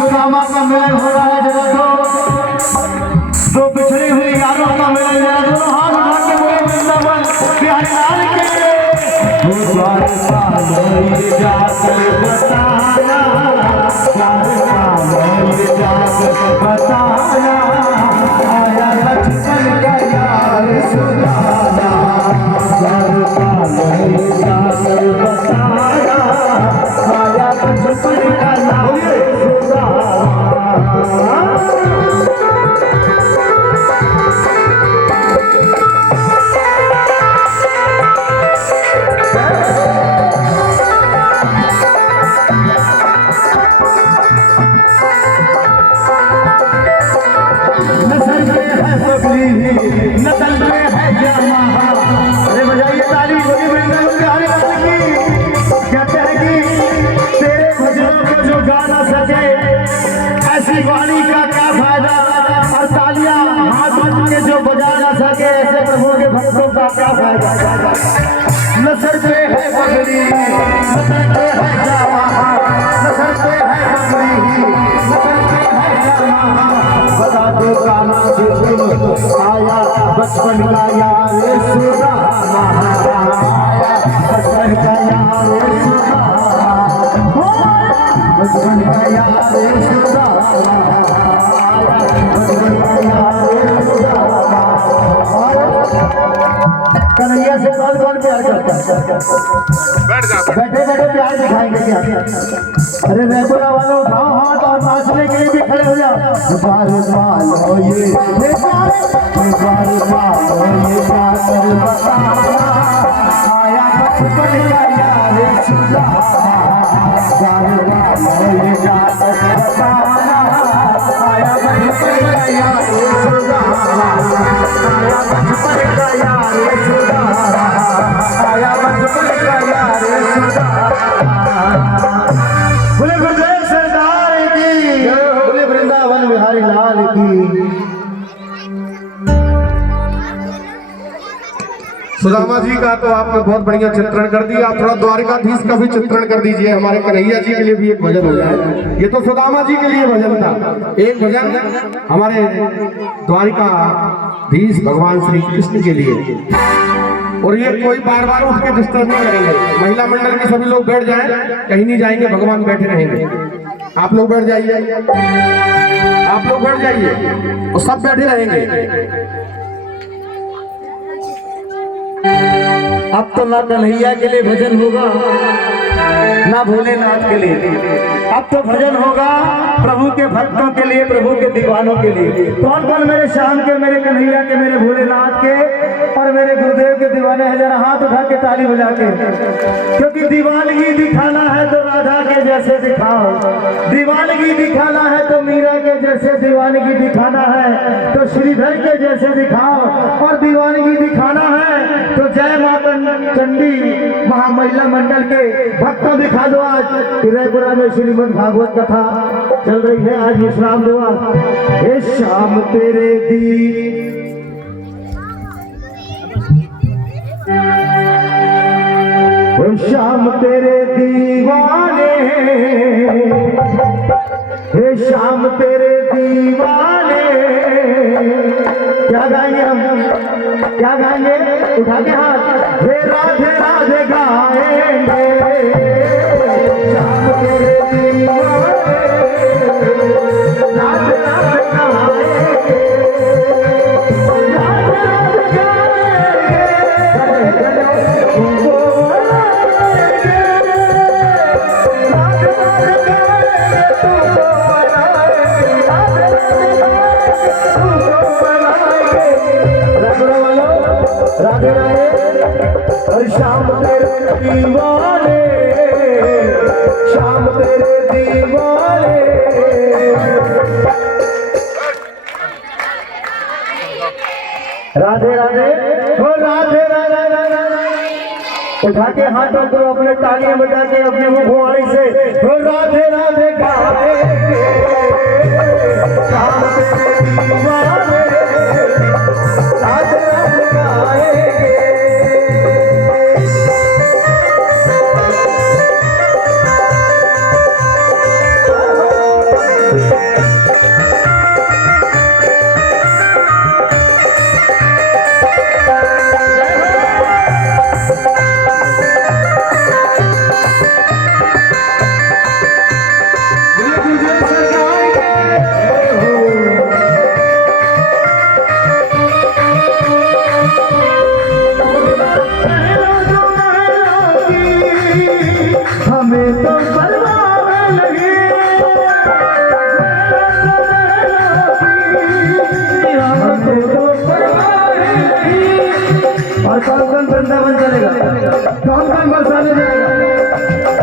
सुदामा का मिलन हो रहा है दो पिछड़ी हुई यारों का मिलन जरा दोनों हाथ उठा के बोले वृंदावन बिहारी लाल के बताना आया लक्ष्मण का यार सुदामा बताना आया लक्ष्मण का नसल में है जमा। अरे बजाइए ताली बोली वृंदावन बिहारी लाल की। कहते हैं कि तेरे भजनों को जो गा ना सके ऐसी वाणी का क्या फायदा, और तालियां हाथ बज के जो बजा ना सके ऐसे प्रभु के भक्तों का क्या फायदा। नसल पे है पगड़ी, नसल पे है जमा, नसल पे है पगड़ी, नसल पे है जमा। बता दो काना से आया बचपन का यार सुदामा, आया बचपन का यार सुदामा, बचपन का यार सुदामा, आया बचपन का यार सुदामा। कन्हैया से कौन कौन प्यार करता है? बैठे बैठे प्यार दिखाएंगे क्या? अरे रैपुरा वालों उठाओ हाथ और नाचने के लिए भी खड़े हो जाओ। बार पालो ये बार पालो ये जाकर बताना आया बचपन का यार सुदामा, बार पालो ये जाकर बताना आया बचपन का यार सुदामा, आया बचपन का यार सुदामा, आया बचपन का यार सुदामा। बोले गुरुदेव सरदार की, बोले वृंदावन बिहारी लाल की। सुदामा जी का तो आपने बहुत बढ़िया चित्रण कर दिया। आप थोड़ा द्वारिकाधीश का भी चित्रण कर दीजिए, हमारे कन्हैया जी के लिए भी एक भजन हो जाए। ये तो सुदामा जी के लिए भजन था, एक भजन हमारे द्वारिकाधीश भगवान श्री कृष्ण के लिए। और ये कोई बार बार उठ के डिस्टर्ब नहीं करेंगे। महिला मंडल के सभी लोग बैठ जाएं, कहीं नहीं जाएंगे, भगवान बैठे रहेंगे। आप लोग बैठ जाइए, आप लोग बैठ जाइए और सब बैठे रहेंगे। अब तो ना कन्हैया के लिए भजन होगा ना भोलेनाथ के लिए, अब तो भजन होगा प्रभु के भक्तों के लिए, प्रभु के दीवानों के लिए। कौन कौन मेरे श्याम के, मेरे कन्हैया के, मेरे भोलेनाथ के और मेरे गुरुदेव के दीवाने हैं? जरा हाथ उठा के ताली बजा के। क्योंकि दीवानगी दिखाना है तो राधा के जैसे दिखाओ, दीवानगी दिखाना है तो मीरा के जैसे दीवानगी दिखाना है, तो श्रीधर के जैसे दिखाओ, और दीवानगी दिखाना है तो जय माता चंडी महामहिला मंडल के भक्तों दिखा दो। आज हिरयपुरा में श्रीमद् भागवत कथा चल रही है, आज विश्राम दिवस। हे श्याम तेरे दी, हे श्याम तेरे दीवाने, हे श्याम तेरे दीवाने। क्या गाएंगे हम, क्या गाएंगे? उठा के हाथ। हे राधे राधे गाएंगे, श्याम तेरे दीवाने, राधे राधे गाएंगे। राधे राधे और शाम तेरे दीवाने, शाम तेरे दीवाने। राधे राधे हो राधे राधे राधे। उठा के हाथों को अपने तालियां बजा के अपने मुखवाणी से हो राधे राधे गाएंगे, शाम तेरे दीवाने, राधे राधे गाएंगे। हमें तो परवाह लगी, हमें तो परवाह लगी। और कौन वृंदावन चलेगा, कौन बरसाने जाएगा।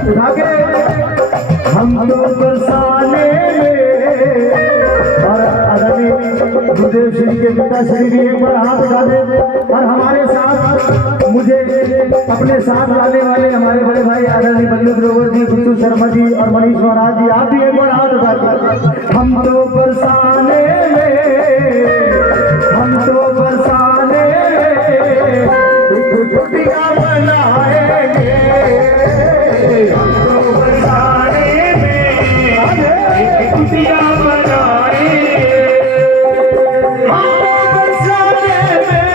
उठा के हम तो बरसाने में। और आदरणीय गुरुदेव श्री के पिता श्री भी एक बार हाथ उठा दे। और हमारे साथ मुझे अपने साथ लाने वाले हमारे बड़े भाई आदरणीय बल्लू ग्रोवर जी, बिट्टू शर्मा जी और मनीष महाराज जी, आप भी एक बार हाथ उठा दे। हम तो बरसाने में, हम तो बरसाने में छुट्टियां बनाएंगे, हम तो बरसाने में छुट्टियां बनाएंगे, हम तो बरसाने में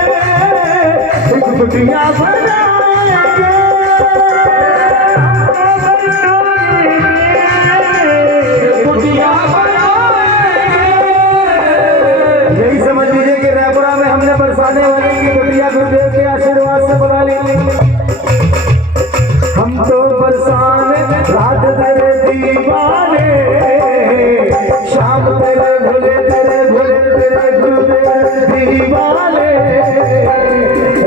छुट्टियां बनाएंगे। यही समझ लीजिए कि रायपुरा में हमने बरसाने वाले की कुटिया गुरुदेव के आशीर्वाद से बना ली। हम तो बरसाने रात तेरे दीवाने, शाम तेरे भोले तेरे भोले तेरे गुरुदेव दीवाने।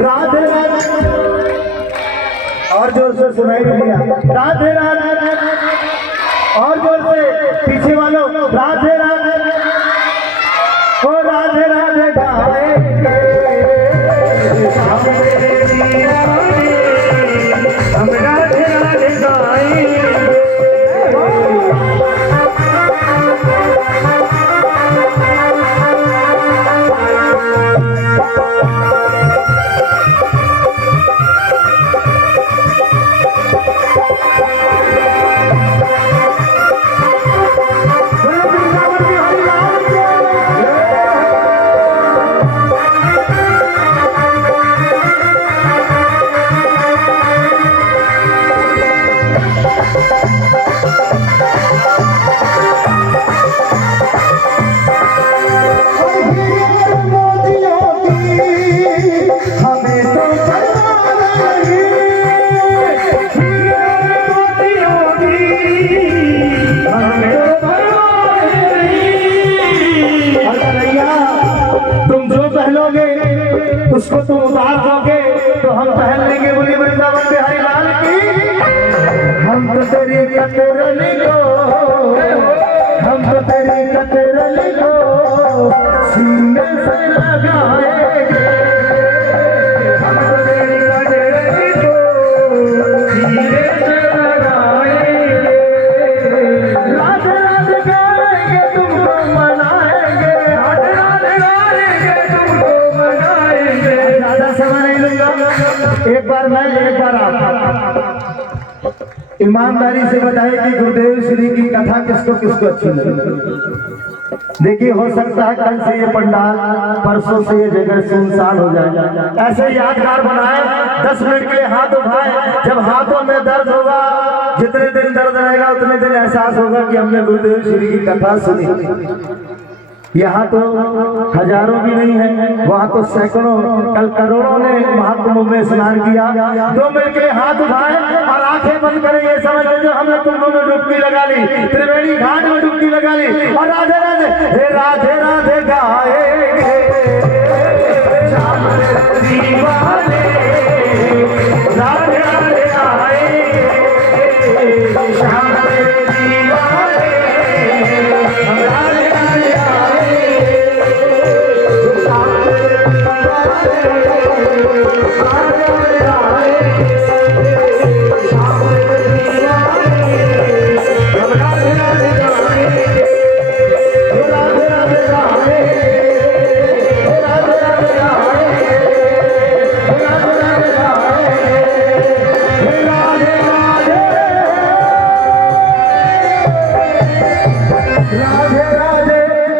राधे राधे और जोर से सुनाई दिया, राधे राधे और जोर से पीछे वालों, राधे राधे ओ राधे राधे गाएंगे, शाम तेरे दीवाने, हम राधे राधे गाएंगे। उसको तुम उतार दोगे तो हम पहन लेंगे, बोली वृंदावन बिहारी लाल की। हम तो तेरी कतरनी को, हम तो तेरी कतरनी को सीने से लगाएंगे, हम तो तेरी कतरनी को सीने से लगाएंगे। राधे राधे गाएंगे तुमको मनाएंगे, राधे राधे गाएंगे तुमको मनाएंगे। ज्यादा समय नहीं लूंगा, एक बार मैं एक बार आप ईमानदारी से बताएं कि गुरुदेव श्री की कथा किसको किसको अच्छी लगी। देखिए हो सकता है कल से ये पंडाल, परसों से ये जगह सुनसान हो जाए। ऐसे यादगार बनाए, 10 मिनट के लिए हाथ उठाए। जब हाथों में दर्द होगा, जितने दिन दर्द रहेगा उतने दिन एहसास होगा कि हमने गुरुदेव श्री की कथा सुनी। यहाँ तो हजारों भी नहीं है, वहाँ तो सैकड़ों कल करोड़ों ने महाकुंभ में स्नान किया। 2 मिनट के हाथ उठाए और आंखें बंद करें, ये समझ लीजिए हमने कुंभ में डुबकी लगा ली, त्रिवेणी घाट में डुबकी लगा ली और राधे राधे हे राधे राधे गाएंगे, शाम तेरे दीवाने।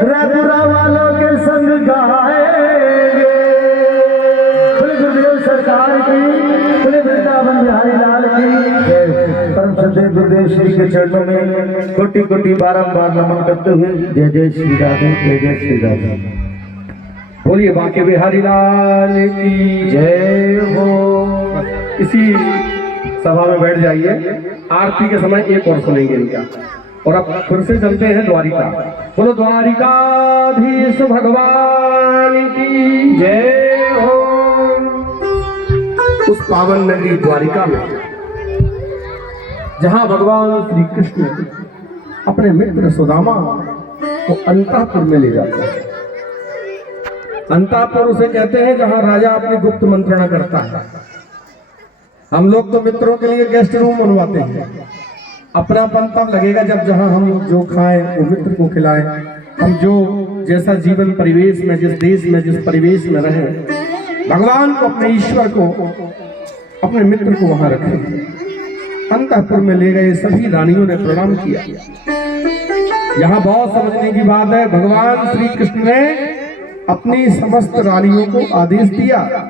रघुरा वालों के संग गाएंगे। बोले गुरुदेव सरकार की, बोले वृंदावन बिहारी लाल की। परम श्रद्धेय गुरुदेव श्री के चरणों में कोटि कोटि बारंबार नमन करते हुए जय जय श्री राधे, जय जय श्री राधे। बोलिए बांके बिहारी लाल की जय हो। इसी सभा में बैठ जाइए। आरती के समय एक और सुनेंगे इनका, और अब फिर से चलते हैं द्वारिका। बोलो द्वारिकाधीश भगवान की जय हो। उस पावन नगरी द्वारिका में जहां भगवान श्री कृष्ण अपने मित्र सुदामा को अंतःपुर में ले जाते हैं। अंतःपुर उसे कहते हैं जहां राजा अपनी गुप्त मंत्रणा करता है। हम लोग तो मित्रों के लिए गेस्ट रूम बनवाते हैं। अपनापन तब लगेगा जब जहां हम जो खाएं वो मित्र को खिलाएं। हम जो जैसा जीवन परिवेश में, जिस देश में, जिस परिवेश में रहें, भगवान को, अपने ईश्वर को, अपने मित्र को वहां रखें। अंतःपुर में ले गए, सभी रानियों ने प्रणाम किया। यहाँ बहुत समझने की बात है। भगवान श्री कृष्ण ने अपनी समस्त रानियों को आदेश दिया।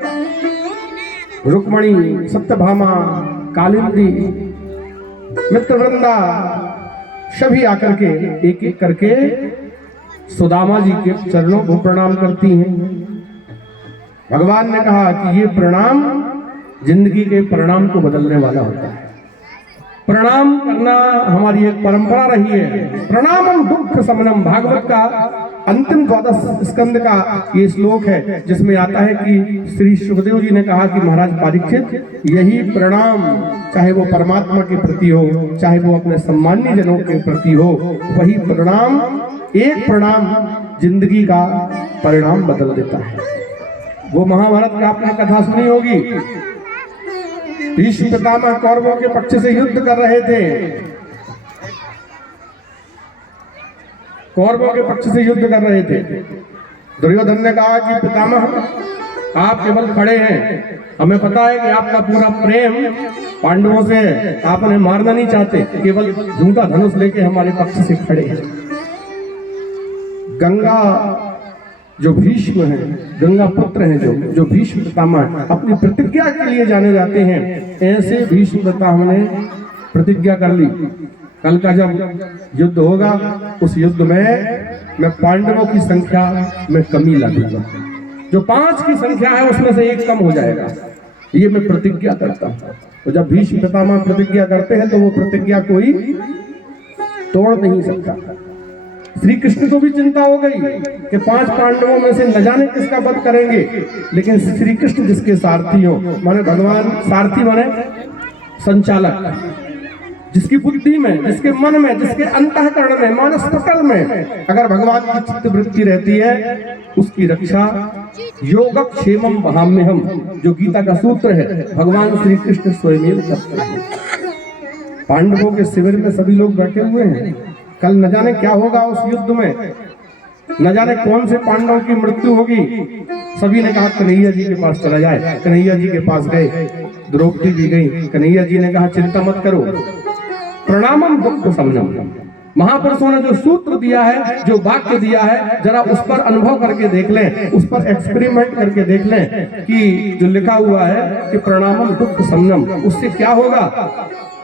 रुक्मणी, सत्यभामा, कालिंदी, मित्रवृंदा सभी आकर के एक एक करके सुदामा जी के चरणों को प्रणाम करती हैं। भगवान ने कहा कि ये प्रणाम जिंदगी के परिणाम को बदलने वाला होता है। प्रणाम करना हमारी एक परंपरा रही है। प्रणामम दुख शमनम, भागवत का अंतिम 12 स्कंद का ये श्लोक है, जिसमें आता है कि श्री सुखदेव जी ने कहा कि महाराज परीक्षित, यही प्रणाम, चाहे वो परमात्मा के प्रति हो, चाहे वो अपने सम्मान्य जनों के प्रति हो, वही प्रणाम, एक प्रणाम जिंदगी का परिणाम बदल देता है। वो महाभारत का आपने कथा सुनी होगी। भीष्म पितामह कौरवों के पक्ष से युद्ध कर रहे थे। कौरवों के पक्ष से युद्ध कर रहे थे। दुर्योधन ने कहा कि पितामह, आप केवल खड़े हैं, हमें पता है कि आपका पूरा प्रेम पांडवों से है, आप उन्हें मारना नहीं चाहते, केवल झूठा धनुष लेके हमारे पक्ष से खड़े हैं। गंगा जो भीष्म है, गंगा पुत्र हैं जो भीष्म पितामह अपनी प्रतिज्ञा के लिए जाने जाते हैं। ऐसे भीष्म पितामह ने प्रतिज्ञा कर ली, कल का जब युद्ध होगा उस युद्ध में मैं पांडवों की संख्या में कमी ला दूंगा। जो 5 की संख्या है उसमें से 1 कम हो जाएगा, ये मैं प्रतिज्ञा करता हूँ। तो जब भीष्म पितामह प्रतिज्ञा करते हैं तो वो प्रतिज्ञा कोई तोड़ नहीं सकता। श्री कृष्ण को भी चिंता हो गई कि 5 पांडवों में से न जाने किसका वध करेंगे, लेकिन श्री कृष्ण जिसके सारथी हो, माने भगवान सारथी माने संचालक, जिसकी बुद्धि में, जिसके मन में, जिसके अंतःकरण में, मानसपटल में अगर भगवान की चित्त वृत्ति रहती है, उसकी रक्षा योगक्षेमम वहाम्यहम, जो गीता का सूत्र है, भगवान श्री कृष्ण स्वयं करते हैं। पांडवों के शिविर में सभी लोग बैठे हुए हैं। कल न जाने क्या होगा उस युद्ध में, न जाने कौन से पांडवों की मृत्यु होगी। सभी ने कहा कन्हैया जी के पास चला जाए। कन्हैया जी के पास गए, द्रौपदी भी गई। कन्हैया जी ने कहा चिंता मत करो, प्रणामम दुख शमनम, महापुरुषों ने जो सूत्र दिया है, जो वाक्य दिया है, जरा उस पर अनुभव करके देख लें, उस पर एक्सपेरिमेंट करके देख लें कि जो लिखा हुआ है कि प्रणामम दुख शमनम, उससे क्या होगा।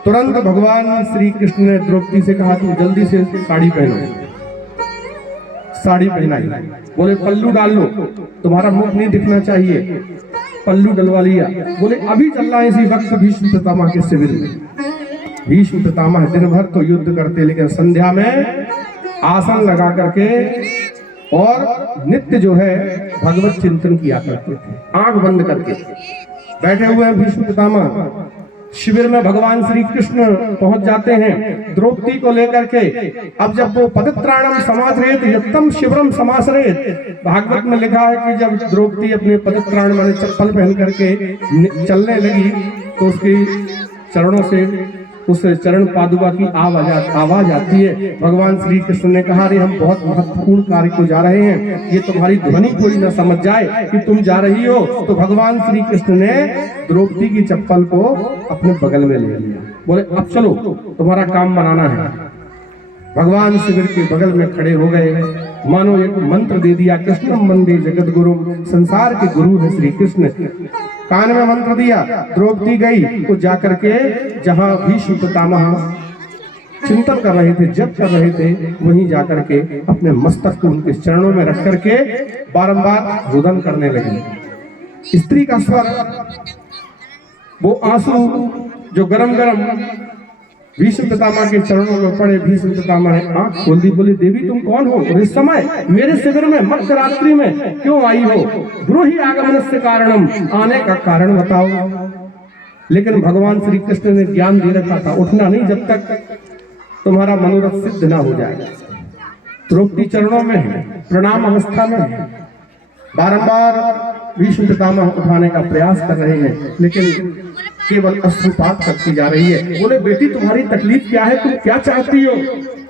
तुरंत भगवान श्री कृष्ण ने द्रौपदी से कहा तू जल्दी से साड़ी पहनो। साड़ी पहनाई, बोले पल्लू डाल लो, तुम्हारा मुख नहीं दिखना चाहिए। पल्लू डलवा लिया। बोले अभी चलना है इसी वक्त भीष्म पितामह के शिविर में। भीष्म पितामह दिन भर तो युद्ध करते, लेकिन संध्या में आसन लगा करके और नित्य जो है भगवत चिंतन किया करते थे, आंख बंद करके बैठे हुए हैं भीष्म पितामह। शिविर में भगवान श्री कृष्ण पहुंच जाते हैं द्रौपदी को लेकर के। अब जब वो पदत्राणम समासरेत यत्तम शिवरम समासरेत, भागवत में लिखा है कि जब द्रौपदी अपने पदत्राण में चप्पल पहन करके चलने लगी तो उसकी चरणों से उस चरण पादुका की आवाज आती है। भगवान श्री कृष्ण ने कहा, अरे हम बहुत महत्वपूर्ण कार्य को जा रहे हैं, ये तुम्हारी ध्वनि कोई न समझ जाए कि तुम जा रही हो। तो भगवान श्री कृष्ण ने द्रौपदी की चप्पल को अपने बगल में ले लिया, बोले अब चलो तुम्हारा काम बनाना है। भगवान शिविर के बगल में खड़े हो गए, मानो एक मंत्र दे दिया, कृष्णम वंदे जगत गुरु, संसार के गुरु है श्री कृष्ण। कान में मंत्र दिया, द्रौपदी गई तो जाकर के जहां भीष्म पितामह चिंतन कर रहे थे, जप कर रहे थे, वहीं जाकर के अपने मस्तक को उनके चरणों में रख करके बारंबार रुदन करने लगी। स्त्री का स्वर, वो आंसू जो गरम गरम भीष्म पितामह के चरणों में पड़े। भीष्म पितामह ने आंख खोल दी, बोले देवी तुम कौन हो और इस समय मेरे शिविर में मध्य रात्रि में क्यों आई हो? द्रोही आगमनस्य कारणम, आने का कारण बताओ। लेकिन भगवान श्री कृष्ण ने ज्ञान दे रखा था, उठना नहीं जब तक तुम्हारा मनोरथ सिद्ध ना हो जाए। द्रौपदी चरणों में है, प्रणाम अवस्था में है, बारंबार भीष्म पितामह उठाने का प्रयास कर रहे हैं, लेकिन केवल अश्रुपात करती जा रही है। बोले बेटी तुम्हारी तकलीफ क्या है, तुम क्या चाहती हो?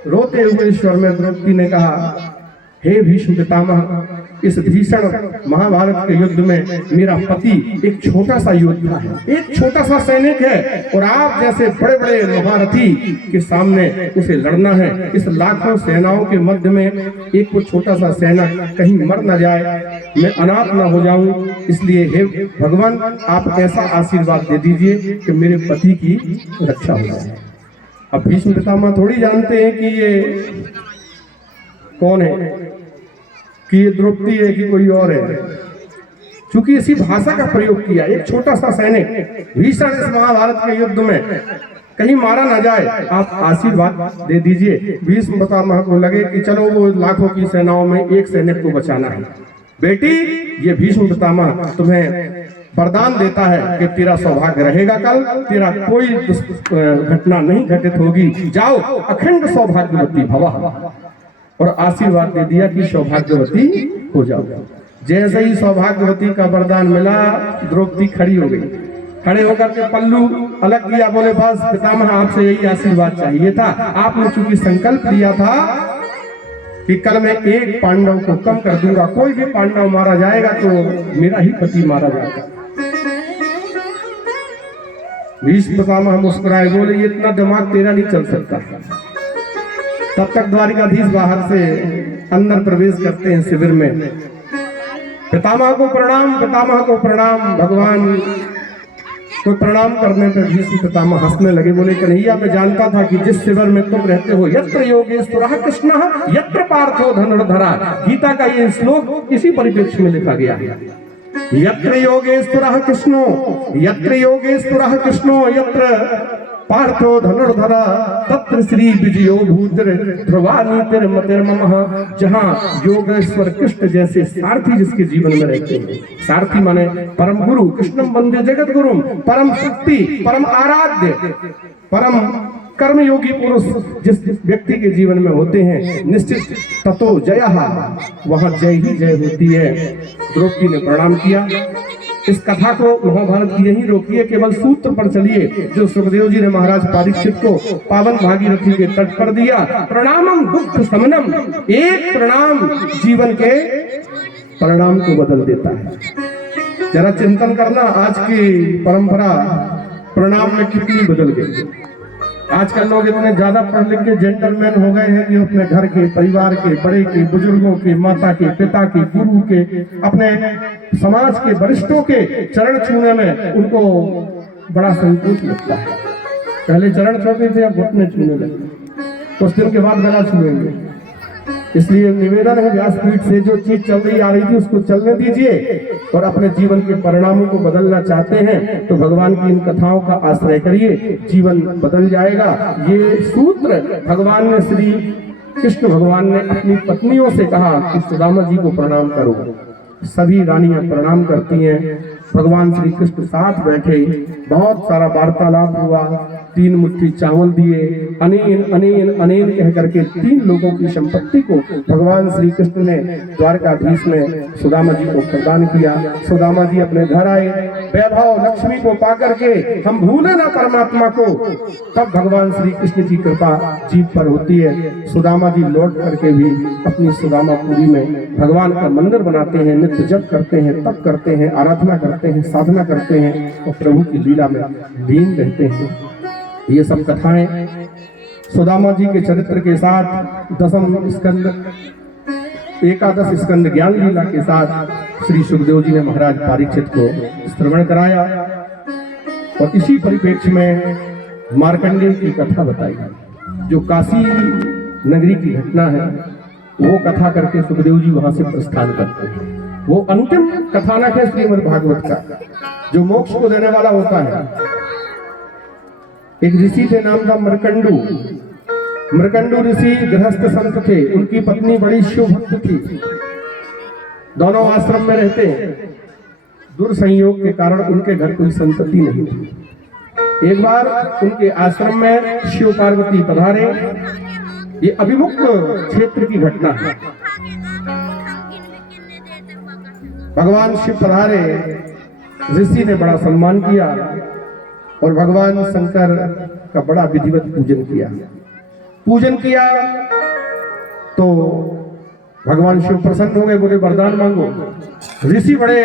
रोते हुए स्वर में द्रौपदी ने कहा, हे भीष्म पितामह, इस भीषण महाभारत के युद्ध में मेरा पति एक छोटा सा योद्धा है, एक छोटा सा सैनिक है, और आप जैसे बड़े बड़े महारथी के सामने उसे लड़ना है। इस लाखों सेनाओं के मध्य में एक वो छोटा सा सैनिक कहीं मर न जाए, मैं अनाथ न हो जाऊं, इसलिए हे भगवान आप ऐसा आशीर्वाद दे दीजिए कि मेरे पति की रक्षा हो जाए। अब भीष्म पितामह थोड़ी जानते हैं कि ये कौन है, कि ये द्रौपदी है कि कोई और है। चूंकि इसी भाषा का प्रयोग किया, एक छोटा सा सैनिक भीषण इस महाभारत के युद्ध में कहीं मारा ना जाए, आप आशीर्वाद दे दीजिए। भीष्म पितामह को लगे कि चलो वो लाखों की सेनाओं में एक सैनिक को बचाना है। बेटी, ये भीष्म पितामह तुम्हें वरदान देता है कि तेरा सौभाग्य रहेगा, कल तेरा कोई घटना नहीं घटित होगी, जाओ अखंड सौभाग्यवती भवा, और आशीर्वाद दे दिया कि सौभाग्यवती हो जाओ। जैसे ही सौभाग्यवती का वरदान मिला, द्रौपदी खड़ी हो गई, खड़े होकर के पल्लू अलग किया, बोले बस पितामह आपसे यही आशीर्वाद चाहिए था, आपने चूंकि संकल्प लिया था कि कल मैं एक पांडव को कम कर दूंगा, कोई भी पांडव मारा जाएगा तो मेरा ही पति मारा जाएगा। भीष्म पितामह मुस्कुराए, बोले ये इतना दिमाग तेरा नहीं चल सकता। तब तक द्वारिकाधीश बाहर से अंदर प्रवेश करते हैं शिविर में। पितामह को प्रणाम, पितामह को प्रणाम। भगवान को प्रणाम करने पर भीष्म पितामह हंसने लगे, बोले कन्हैया मैं जानता था कि जिस शिविर में तुम रहते हो, यत्र योगेश्वरः कृष्णः यत्र पार्थो धनुर्धरा, गीता का ये श्लोक इसी परिप्रेक्ष्य में लिखा गया है। यत्र योगेश्वरः कृष्णो, यत्र योगेश्वरः कृष्णो यत्र पार्थो धनुर्धरा, तत्र श्री विजयो भूतिर ध्रुवा नीतिर मतिर्ममः। जहाँ योगेश्वर कृष्ण जैसे सारथी जिसके जीवन में रहते हैं, सारथी माने परम गुरु, कृष्णम वंदे जगत गुरु, परम शक्ति, परम आराध्य, परम कर्मयोगी पुरुष जिस व्यक्ति के जीवन में होते हैं, निश्चित ततो जयः, वहां जय ही जय होती है। द्रौपदी ने प्रणाम किया। इस कथा को महाभारत की यही रोकिए, केवल सूत्र पर चलिए जो सुखदेव जी ने महाराज परीक्षित को पावन भागीरथी के तट पर दिया। प्रणामम दुख समनम, एक प्रणाम जीवन के परिणाम को बदल देता है। जरा चिंतन करना, आज की परंपरा प्रणाम में कितनी बदल गई। आजकल लोग इतने ज्यादा पढ़ लिख के जेंटलमैन हो गए हैं कि अपने घर के, परिवार के, बड़े के, बुजुर्गों के, माता के, पिता के, गुरु के, अपने समाज के वरिष्ठों के चरण छूने में उनको बड़ा संकोच लगता है। पहले चरण छूते थे, अब घुटने छूने लगते, कुछ दिन के बाद गला छूएंगे। इसलिए निवेदन है व्यासपीठ से, जो चीज चल रही आ रही थी उसको चलने दीजिए, और अपने जीवन के परिणामों को बदलना चाहते हैं तो भगवान की इन कथाओं का आश्रय करिए, जीवन बदल जाएगा। ये सूत्र भगवान ने, श्री कृष्ण भगवान ने अपनी पत्नियों से कहा कि सुदामा जी को प्रणाम करो। सभी रानियां प्रणाम करती हैं। भगवान श्री कृष्ण साथ बैठे, बहुत सारा वार्तालाप हुआ, 3 मुट्ठी चावल दिए, अनेन अनेन अनेन कह करके 3 लोगों की संपत्ति को भगवान श्री कृष्ण ने द्वारकाधीश में सुदामा जी को प्रदान किया। सुदामा जी अपने घर आए, वैभव लक्ष्मी को पा करके हम भूले ना परमात्मा को, तब भगवान श्री कृष्ण की कृपा जीव पर होती है। सुदामा जी लौट करके भी अपनी सुदामापुरी में भगवान का मंदिर बनाते हैं, नित्य जप करते हैं, तप करते हैं, आराधना करते हैं, साधना करते हैं और प्रभु की लीला में लीन रहते हैं। ये सब कथाएं सुदामा जी के चरित्र के साथ दशम स्कंद, एकादश स्कंद ज्ञान लीला के साथ श्री सुखदेव जी ने महाराज परीक्षित को श्रवण कराया और इसी परिप्रेक्ष्य में मार्कंडेय की कथा बताई। जो काशी नगरी की घटना है वो कथा करके सुखदेव जी वहां से प्रस्थान करते हैं। वो अंतिम कथानक है श्रीमद् भागवत का, जो मोक्ष को देने वाला होता है। एक ऋषि थे, नाम था मरकंडू। मरकंडू ऋषि गृहस्थ संत थे, उनकी पत्नी बड़ी शिव भक्त थी। दोनों आश्रम में रहते, दुर्संयोग के कारण उनके घर कोई संतति नहीं थी। एक बार उनके आश्रम में शिव पार्वती पधारे। ये अभिमुक्त क्षेत्र की घटना है। भगवान शिव पधारे, ऋषि ने बड़ा सम्मान किया और भगवान शंकर का बड़ा विधिवत पूजन किया तो भगवान शिव प्रसन्न हो गए, बोले वरदान मांगो। ऋषि बड़े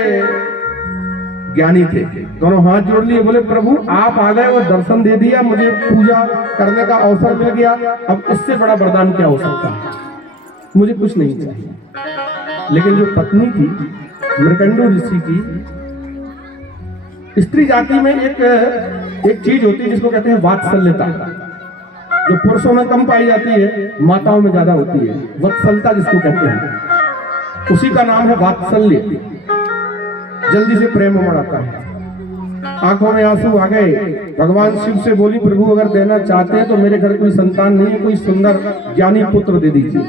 ज्ञानी थे, दोनों हाथ जोड़ लिए, बोले प्रभु आप आ गए और दर्शन दे दिया, मुझे पूजा करने का अवसर मिल गया, अब इससे बड़ा वरदान क्या हो सकता है, मुझे कुछ नहीं चाहिए। लेकिन जो पत्नी थी मृकंडू ऋषि की, स्त्री जाति में एक चीज होती है जिसको कहते हैं वात्सल्यता, जो पुरुषों में कम पाई जाती है, माताओं में ज्यादा होती है। वत्सलता जिसको कहते हैं, उसी का नाम है वात्सल्य। जल्दी से प्रेम उमड़ आता है, आंखों में आंसू आ गए। भगवान शिव से बोली प्रभु अगर देना चाहते हैं तो मेरे घर कोई संतान नहीं है, कोई सुंदर ज्ञानी पुत्र दे दीजिए।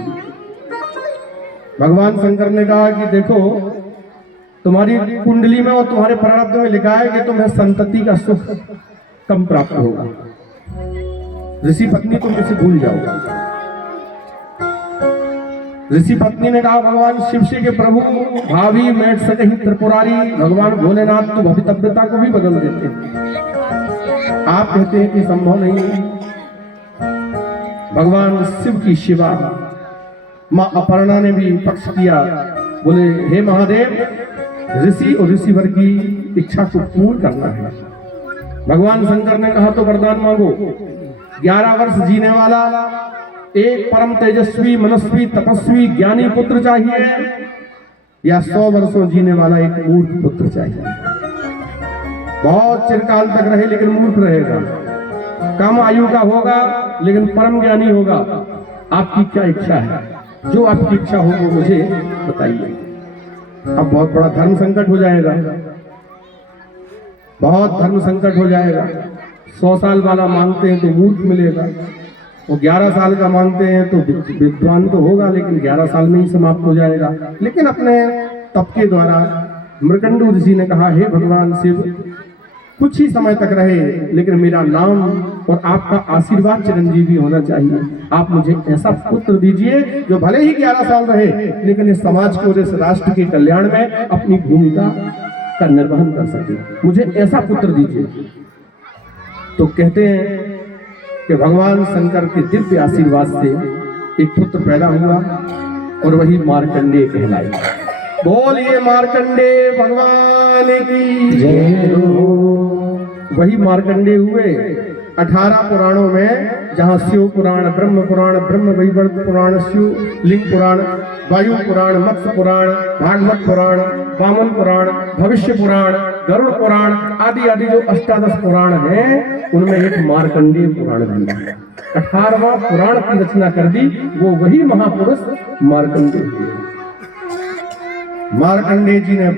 भगवान शंकर ने कहा कि देखो तुम्हारी कुंडली में और तुम्हारे प्रारब्ध में लिखा है कि तुम्हें संतति का सुख कम प्राप्त होगा। ऋषि पत्नी तुम इसे भूल जाओ। ऋषि पत्नी ने कहा भगवान शिव से के प्रभु भावी मैट सके ही त्रिपुरारी, भगवान भोलेनाथ तो भवितव्यता को भी बदल देते हैं, आप कहते हैं कि संभव नहीं है। भगवान शिव की शिवा मां अपर्णा ने भी पक्ष किया, बोले हे महादेव, ऋषि और ऋषिवर की इच्छा को पूर्ण करना है। भगवान शंकर ने कहा तो वरदान मांगो। 11 वर्ष जीने वाला एक परम तेजस्वी मनस्वी तपस्वी ज्ञानी पुत्र चाहिए या 100 वर्षों जीने वाला एक मूर्ख पुत्र चाहिए। बहुत चिरकाल तक रहे लेकिन मूर्ख रहेगा, कम आयु का होगा लेकिन परम ज्ञानी होगा। आपकी क्या इच्छा है? जो आपकी इच्छा हो वो मुझे बताइए। अब बहुत बड़ा धर्म संकट हो जाएगा, बहुत धर्म संकट हो जाएगा। 100 साल वाला मांगते हैं तो मूर्ख मिलेगा, वो 11 साल का मांगते हैं तो विद्वान तो होगा लेकिन 11 साल में ही समाप्त हो जाएगा। लेकिन अपने तप के द्वारा मृकंडू ऋषि ने कहा हे भगवान शिव, कुछ ही समय तक रहे लेकिन मेरा नाम और आपका आशीर्वाद चिरंजीवी होना चाहिए। आप मुझे ऐसा पुत्र दीजिए जो भले ही 11 साल रहे लेकिन इस समाज को और इस राष्ट्र के कल्याण में अपनी भूमिका का निर्वहन कर सके। मुझे ऐसा पुत्र दीजिए। तो कहते हैं कि भगवान शंकर के दिव्य आशीर्वाद से एक पुत्र पैदा हुआ और वही मार्कंडेय कहलाए। बोलिए मार्कंडेय भगवान की जय हो। वही मार्कंडेय हुए। 18 पुराणों में, जहाँ शिव पुराण, ब्रह्म पुराण, ब्रह्म वैवर्त पुराण, शिव लिंग पुराण, वायु पुराण, मत्स्य पुराण, भागवत पुराण, वामन पुराण, भविष्य पुराण, गरुड़ पुराण आदि आदि जो 18 पुराण हैं, उनमें एक मार्कंडेय पुराण भी है। 18वां पुराण की रचना कर दी वो वही महापुरुष मार्कंडेय। मार्कंडेय जी ने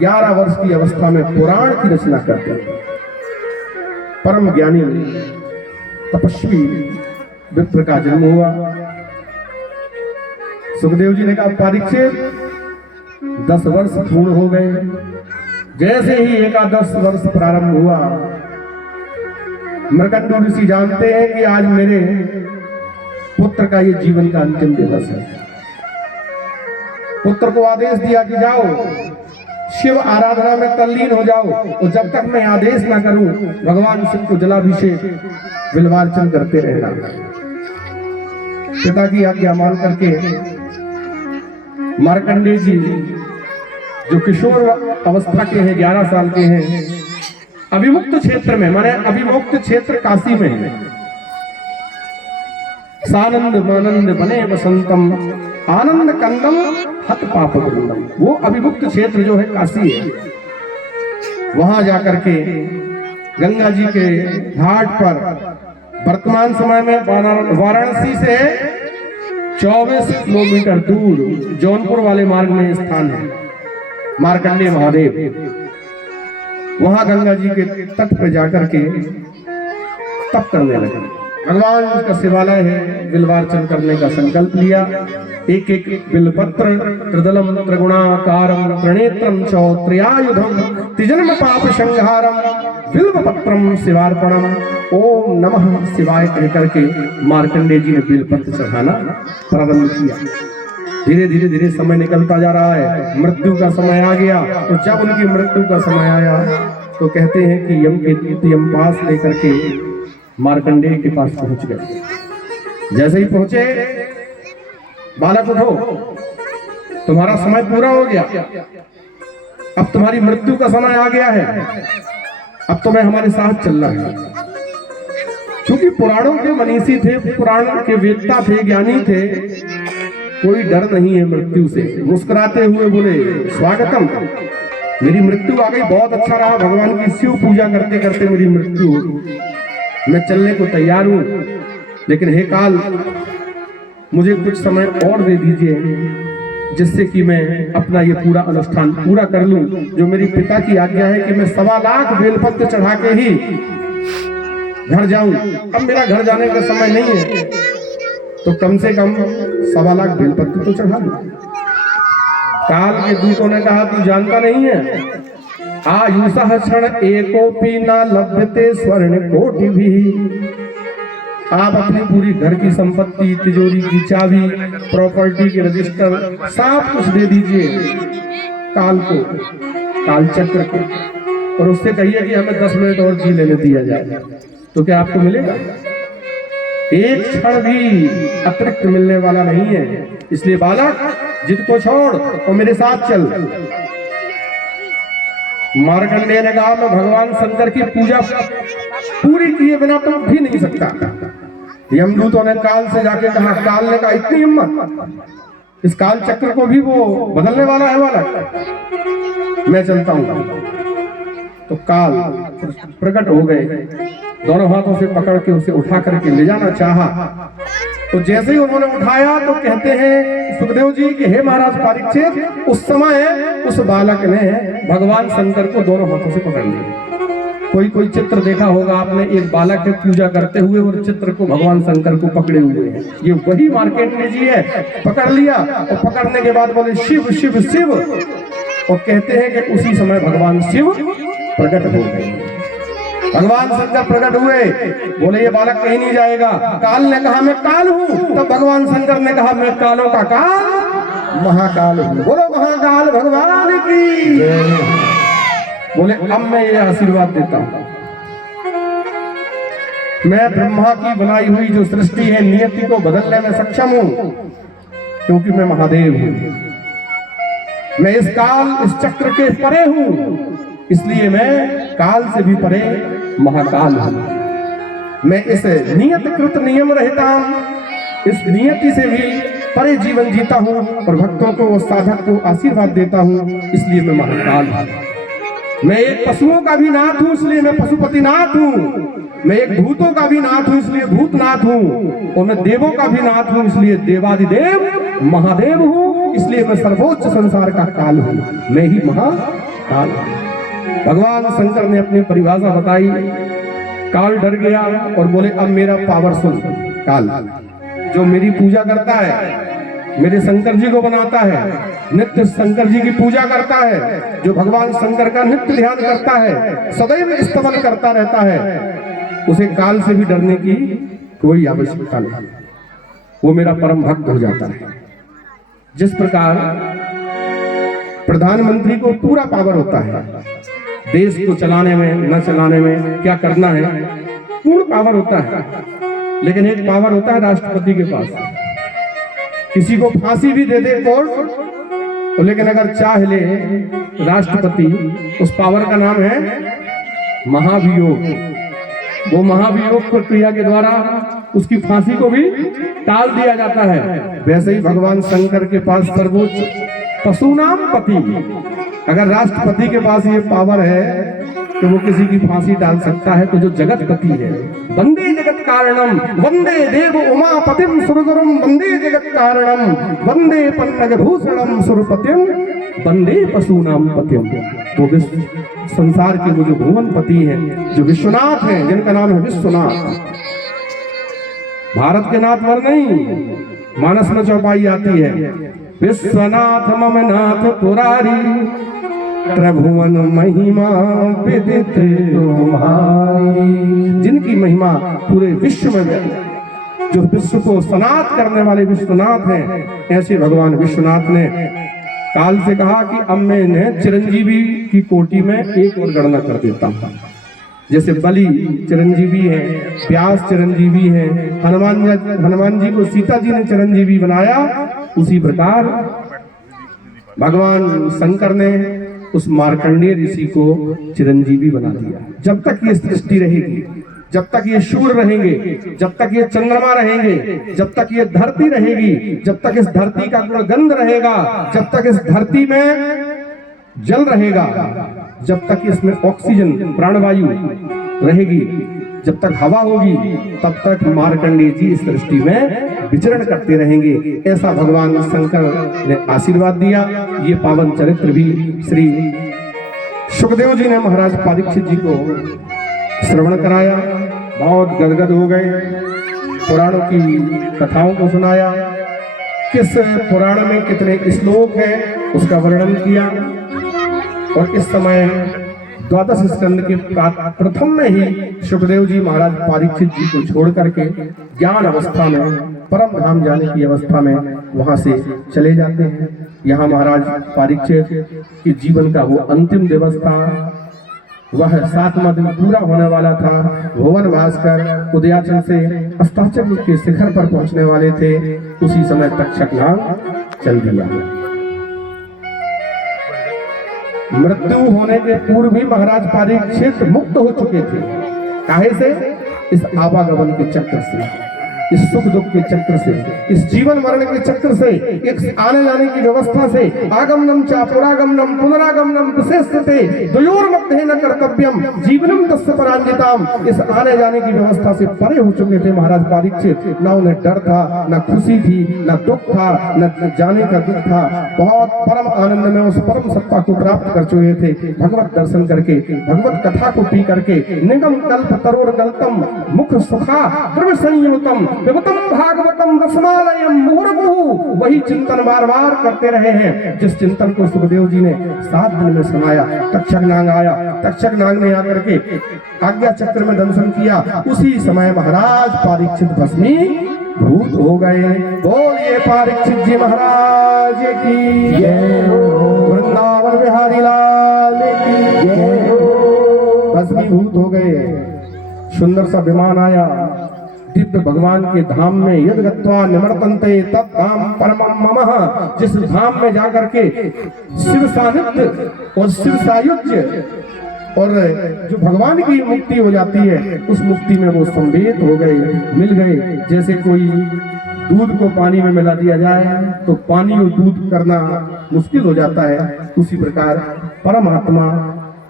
11 वर्ष की अवस्था में पुराण की रचना कर दी। परम ज्ञानी तपस्वी विप्र का जन्म हुआ। सुखदेव जी ने कहा परीक्षित 10 वर्ष पूर्ण हो गए, जैसे ही एकादश वर्ष प्रारंभ हुआ, मृकंडू ऋषि जानते हैं कि आज मेरे पुत्र का ये जीवन का अंतिम दिवस है। पुत्र को आदेश दिया कि जाओ शिव आराधना में तल्लीन हो जाओ, और जब तक मैं आदेश ना करूं भगवान शिव को जलाभिषेक बिल्वार्चन करते रहना। पिता की आज्ञा मान करके मार्कंडेय जी जो किशोर अवस्था के हैं, 11 साल के हैं, अभिमुक्त क्षेत्र में, माने अभिमुक्त क्षेत्र काशी में है, सानंद मानंद बने वसंतम आनंद कंदम हत पाप वृंदम। वो अभिमुक्त क्षेत्र जो है काशी है, वहां जाकर के गंगा जी के घाट पर वर्तमान समय में वाराणसी से 24 किलोमीटर दूर जौनपुर वाले मार्ग में स्थान है मार्कंडेय महादेव। वहां गंगा जी के तट पर जाकर के तप करने लगे। भगवान का शिवालय है, बिल्वार्चन करने का संकल्प लिया। एक एक बिल्पत्र त्रिदलम त्रिगुणाकारम त्रिनेत्रम च त्रियायुधम त्रिजन्म पाप संहारम बिल्वपत्रम शिवार्पणम ओम नमः शिवाय कह करके मार्कंडेय जी ने बिल्पत्र चढ़ाना प्रारंभ किया। धीरे धीरे धीरे समय निकलता जा रहा है, मृत्यु का समय आ गया। तो जब उनकी मृत्यु का समय आया तो कहते हैं कि यम के दूत यम पास लेकर के मार्कंडेय के पास पहुंच गए। जैसे ही पहुंचे, बालक उठो, तुम्हारा समय पूरा हो गया, अब तुम्हारी मृत्यु का समय आ गया है, अब तुम्हें हमारे साथ चलना है। क्योंकि पुराणों के मनीषी थे, पुराण के वेदता थे, ज्ञानी थे, कोई डर नहीं है मृत्यु से। मुस्कुराते हुए बोले स्वागतम, मेरी मृत्यु आ गई, बहुत अच्छा रहा, भगवान की शिव पूजा करते करते मेरी मृत्यु हो गई, मैं चलने को तैयार हूं, लेकिन हे काल मुझे कुछ समय और दे दीजिए जिससे कि मैं अपना ये पूरा अनुष्ठान पूरा कर लूं। जो मेरी पिता की आज्ञा है कि मैं 1.25 लाख बेलपत्र चढ़ा के ही घर जाऊं। अब मेरा घर जाने का समय नहीं है, तो कम से कम 1.25 लाख बेलपत्र तो चढ़ा दूं। काल के दूतों ने कहा तू जानता नहीं है, आयुषः क्षण एकोपी ना लभ्यते स्वर्ण कोटि भी। आप अपनी पूरी घर की संपत्ति, तिजोरी की चाबी, प्रॉपर्टी के रजिस्टर सब कुछ दे दीजिए काल को, काल चक्र को, और उससे कहिए कि हमें 10 मिनट और जी लेने दिया जाए। तो क्या आपको मिलेगा? एक क्षण भी अतिरिक्त मिलने वाला नहीं है। इसलिए बालक जिद को छोड़ और मेरे साथ चल। मार्कंडेय ने कहा मैं भगवान शंकर की पूजा पूरी किए बिना तो भी नहीं सकता। यमदूतों ने काल से जाके कहा, काल ने कहा इतनी हिम्मत, इस काल चक्र को भी वो बदलने वाला है बालक, मैं चलता हूं। तो काल प्रकट हो गए, दोनों हाथों से पकड़ के उसे उठा करके ले जाना चाहा। तो जैसे ही उन्होंने उठाया तो कहते हैं सुखदेव जी कि हे महाराज परीक्षित, उस समय उस बालक ने भगवान शंकर को दोनों हाथों से पकड़ लिया। कोई चित्र देखा होगा आपने, एक बालक के पूजा करते हुए और चित्र को भगवान शंकर को पकड़े हुए हैं। ये वही मार्कंडेय जी है। पकड़ लिया और पकड़ने के बाद बोले शिव शिव शिव, और कहते हैं कि उसी समय भगवान शिव प्रकट हो गए। भगवान शंकर प्रकट हुए, बोले ये बालक कहीं नहीं जाएगा। काल ने कहा मैं काल हूं, तब भगवान शंकर ने कहा मैं कालों का काल महाकाल हूं। बोलो महाकाल भगवान की। बोले अब मैं ये आशीर्वाद देता हूं, मैं ब्रह्मा की बनाई हुई जो सृष्टि है नियति को बदलने में सक्षम हूं, क्योंकि मैं महादेव हूं। मैं इस काल इस चक्र के परे हूं, इसलिए मैं काल से भी परे महाकाल हूं। मैं इस नियत कृत नियम रहता हूं, इस नियति से भी परे जीवन जीता हूं और भक्तों को और साधक को आशीर्वाद देता हूं, इसलिए मैं महाकाल हूं। मैं एक पशुओं का भी नाथ हूं, इसलिए मैं पशुपतिनाथ हूं। मैं एक भूतों का भी नाथ हूं, इसलिए भूतनाथ हूं। और मैं देवों का भी नाथ हूं, इसलिए देवादिदेव महादेव हूं। इसलिए मैं सर्वोच्च संसार का काल हूं, मैं ही महाकाल हूं। भगवान शंकर ने अपनी परिभाषा बताई। काल डर गया और बोले अब मेरा पावर सुन। काल जो मेरी पूजा करता है, मेरे शंकर जी को बनाता है, नित्य शंकर जी की पूजा करता है, जो भगवान शंकर का नित्य ध्यान करता है, सदैव स्तवन करता रहता है, उसे काल से भी डरने की कोई आवश्यकता नहीं, वो मेरा परम भक्त हो जाता है। जिस प्रकार प्रधानमंत्री को पूरा पावर होता है, देश को चलाने में न चलाने में क्या करना है, पूर्ण पावर होता है, लेकिन एक पावर होता है राष्ट्रपति के पास, किसी को फांसी भी दे दे कोर्ट तो, लेकिन अगर चाह ले राष्ट्रपति, उस पावर का नाम है महाभियोग। वो महाभियोग प्रक्रिया के द्वारा उसकी फांसी को भी टाल दिया जाता है। वैसे ही भगवान शंकर के पास सर्वोच्च पशुनाम पति, अगर राष्ट्रपति के पास ये पावर है तो वो किसी की फांसी डाल सकता है। तो जो जगतपति है, वंदे जगत कारणम वंदे देव उमापतिम सुरगुरुम वंदे जगत कारणम वंदे पन्नग भूषणम सुरपतिम वंदे पशुनाम पतिम, वो विश्व संसार के वो जो भुवन पति हैं, जो विश्वनाथ हैं, जिनका नाम है विश्वनाथ। भारत के नाथ वर नहीं, मानस में चौपाई आती है, विश्वनाथ मम नाथ पुरारी त्रिभुवन महिमा विदित तुम्हारी। जिनकी महिमा पूरे विश्व में, जो विश्व को सनात करने वाले विश्वनाथ हैं, ऐसे भगवान विश्वनाथ ने काल से कहा कि अब मैं इन्हें चिरंजीवी की कोटि में एक और गणना कर देता हूं। जैसे बलि चिरंजीवी है, व्यास चिरंजीवी है, हनुमान जी को सीता जी ने चिरंजीवी बनाया, उसी प्रकार भगवान शंकर ने उस मार्कंडेय ऋषि को चिरंजीवी बना दिया। जब तक ये सृष्टि रहेगी, जब तक ये सूर्य रहेंगे, जब तक ये चंद्रमा रहेंगे, जब तक ये धरती रहेगी, जब तक इस धरती का गुणगंध रहेगा, जब तक इस धरती में जल रहेगा, जब तक इसमें ऑक्सीजन प्राणवायु रहेगी, जब तक हवा होगी, तब तक मार्कंडेय जी इस सृष्टि में विचरण करते रहेंगे। ऐसा भगवान शंकर ने आशीर्वाद दिया। ये पावन चरित्र भी श्री सुखदेव जी ने महाराज परीक्षित जी को श्रवण कराया। बहुत गदगद हो गए, पुराणों की कथाओं को सुनाया, किस पुराण में कितने श्लोक हैं उसका वर्णन किया। और इस समय द्वादश स्कंद के प्रथम में ही सुखदेव जी महाराज परीक्षित जी को छोड़ करके ज्ञान अवस्था में, परम धाम जाने की अवस्था में वहां से चले जाते हैं। यहाँ महाराज परीक्षित के जीवन का वो अंतिम दिवस था, वह 7वां दिन पूरा होने वाला था। भुवन भास्कर उदयाचल से अस्ताचल के शिखर पर पहुंचने वाले थे, उसी समय तक्षक नाग चल दिया। मृत्यु होने के पूर्व भी महाराज परीक्षित मुक्त हो चुके थे। काहे से? इस आवागमन के चक्र से, इस सुख दुख के चक्र से, इस जीवन मरण के चक्र से, एक आने जाने की व्यवस्था से, आगमनम चा पुरागमनम पुनरागमनम विशेषते द्वयोर मध्य न कर्तव्यम जीवनम तस्य परांजिताम। इस आने जाने की व्यवस्था से परे हो चुके थे महाराज परीक्षित। ना उन्हें डर था, ना खुशी थी, ना दुख था, न जाने का दुख था। बहुत परम आनंद में उस परम सत्ता को प्राप्त कर चुके थे। भगवत दर्शन करके, भगवत कथा को पी करके, निगम कल्प तरोर गलतम मुख सुखा द्रव्य संयुतम विभुतम भागवतम रसमालयम मुहुर्मुहु, वही चिंतन बार बार करते रहे हैं, जिस चिंतन को सुखदेव जी ने 7 दिन में सुनाया। तक्षक नाग आया, तक्षक नाग ने आकर के आज्ञा चक्र में दंशन किया। उसी समय महाराज परीक्षित भस्मी भूत हो गए। बोलिए परीक्षित जी महाराज की जय हो, वृंदावन बिहारी लाल की जय हो। भस्मीभूत हो गए। सुंदर सा विमान आया, दिव्य भगवान के धाम में यद गत्वा निवर्तन्ते तत् धाम परमं ममः। जिस धाम में जाकर के शिव सानिध्य और शिव सायुज्य और जो भगवान की मुक्ति हो जाती है, उस मुक्ति में वो संवेद हो गए, मिल गए। जैसे कोई दूध को पानी में मिला दिया जाए तो पानी और दूध करना मुश्किल हो जाता है, उसी प्रकार परमात्मा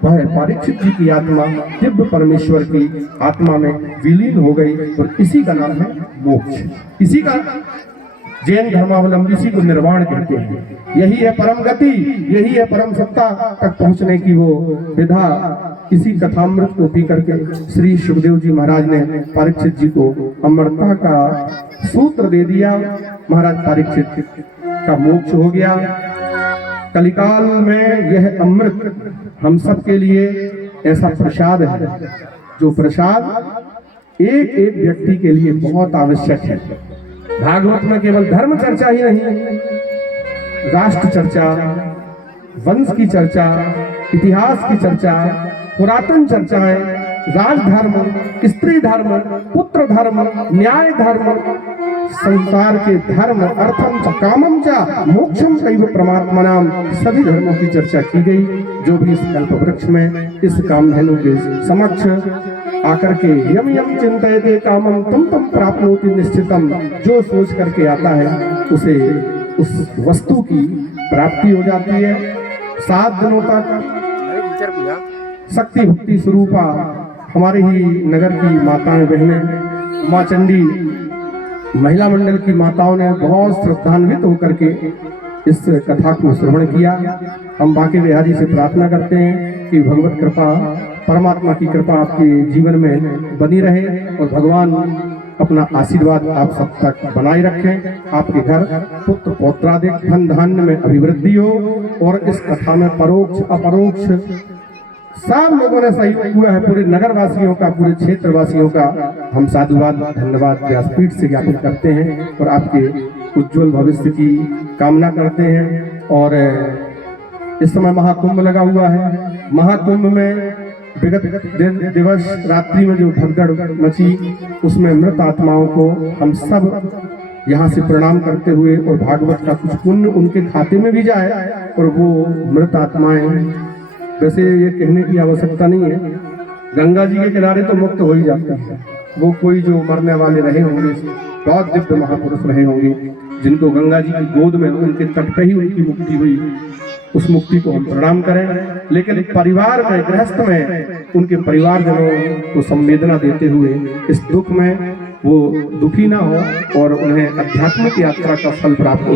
वह परीक्षित जी की आत्मा दिव्य परमेश्वर की आत्मा में विलीन हो गई। और इसी का नाम है मोक्ष। इसी का जैन धर्मावलंबी इसी को निर्वाण कहते हैं। यही है परम गति, यही है परम सत्ता तक पहुंचने की वो विधा। इसी कथामृत को पी करके श्री सुखदेव जी महाराज ने परीक्षित जी को अमरता का सूत्र दे दिया। महाराज परीक्षित का मोक्ष हो गया। कलिकाल में यह अमृत हम सब के लिए ऐसा प्रसाद है जो प्रसाद एक एक व्यक्ति के लिए बहुत आवश्यक है। भागवत में केवल धर्म चर्चा ही नहीं, राष्ट्र चर्चा, वंश की चर्चा, इतिहास की चर्चा, पुरातन चर्चाएं, राजधर्म, स्त्री धर्म, पुत्र धर्म, न्याय धर्म, संसार के धर्म, अर्थम च कामम च मोक्षम चैव परमात्मनाम, सभी धर्मों की चर्चा की गई। जो भी इस कल्प वृक्ष में इस कामधेनु के समक्ष आकर के यम यम चिंतयते कामम तुम प्राप्नोति निश्चितम, जो सोच करके आता है उसे उस वस्तु की प्राप्ति हो जाती है। 7 दिनों तक शक्ति भक्ति स्वरूपा हमारे ही नगर की माताएं बहनें, माँ चंडी महिला मंडल की माताओं ने बहुत श्रद्धान्वित होकर के इस कथा को श्रवण किया। हम बांके बिहारी से प्रार्थना करते हैं कि भगवत कृपा, परमात्मा की कृपा आपके जीवन में बनी रहे और भगवान अपना आशीर्वाद आप सब तक बनाए रखें। आपके घर पुत्र पौत्रादिक धन धान्य में अभिवृद्धि हो और इस कथा में परोक्ष अपरोक्ष सब लोगों ने सहयोग हुआ है। पूरे नगर वासियों का, पूरे क्षेत्र वासियों का हम साधुवाद धन्यवाद व्यासपीठ से ज्ञापित करते हैं और आपके उज्जवल भविष्य की कामना करते हैं। और इस समय महाकुंभ लगा हुआ है। महाकुंभ में विगत दिवस रात्रि में जो भगदड़ मची, उसमें मृत आत्माओं को हम सब यहाँ से प्रणाम करते हुए और भागवत का कुछ पुण्य उनके खाते में भी जाए और वो मृत आत्माएं, वैसे ये कहने की आवश्यकता नहीं है, गंगा जी के किनारे तो मुक्त हो ही जाते हैं। वो कोई जो मरने वाले रहे होंगे, बहुत दिव्य महापुरुष रहे होंगे, जिनको गंगा जी की गोद में उनके तट पे ही उनकी मुक्ति हुई, उस मुक्ति को हम प्रणाम करें। लेकिन परिवार में, गृहस्थ में उनके परिवारजनों को संवेदना देते हुए इस दुख में वो दुखी ना हो और उन्हें आध्यात्मिक यात्रा का फल प्राप्त हो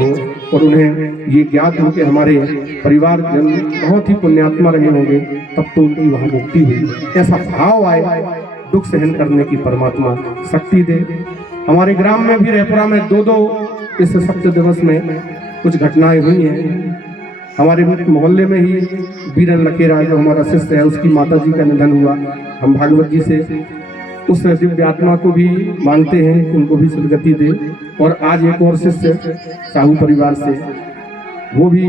और उन्हें ये ज्ञात हो कि हमारे परिवारजन बहुत ही पुण्यात्मा रहे होंगे, तब तो उनकी वहाँ मुक्ति हुई। ऐसा भाव आए, दुख सहन करने की परमात्मा शक्ति दे। हमारे ग्राम में भी रेपुरा में 2-2 इस सप्त दिवस में कुछ घटनाएं हुई हैं। हमारे मोहल्ले में ही बीरन लकेरा जो हमारा शिष्य है, उसकी माता जी का निधन हुआ। हम भागवत जी से उस दिव्य आत्मा को भी मांगते हैं, उनको भी सदगति दे। और आज एक और शिष्य साहू परिवार से, वो भी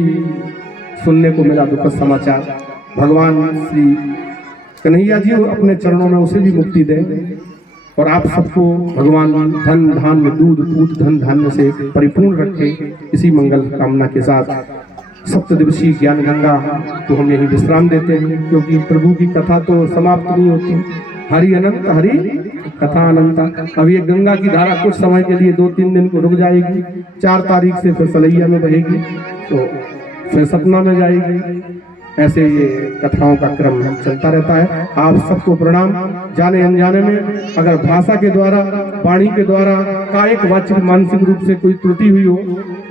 सुनने को मिला दुखद समाचार। भगवान श्री कन्हैया जी अपने चरणों में उसे भी मुक्ति दें और आप सबको भगवान धन धान्य दूध पूत धन धान्य से परिपूर्ण रखे। इसी मंगल कामना के साथ सप्तदिवसीय ज्ञान गंगा को हम यही विश्राम देते हैं, क्योंकि प्रभु की कथा तो समाप्त नहीं होती। हरि अनंत हरि कथा अनंता। अब ये गंगा की धारा कुछ समय के लिए 2-3 दिन को रुक जाएगी। 4 तारीख से फिर सलैया में बहेगी, तो फिर सतना में जाएगी। ऐसे ये कथाओं का क्रम चलता रहता है। आप सबको प्रणाम। जाने अनजाने में अगर भाषा के द्वारा, वाणी के द्वारा, कायिक वाचिक मानसिक रूप से कोई त्रुटि हुई हो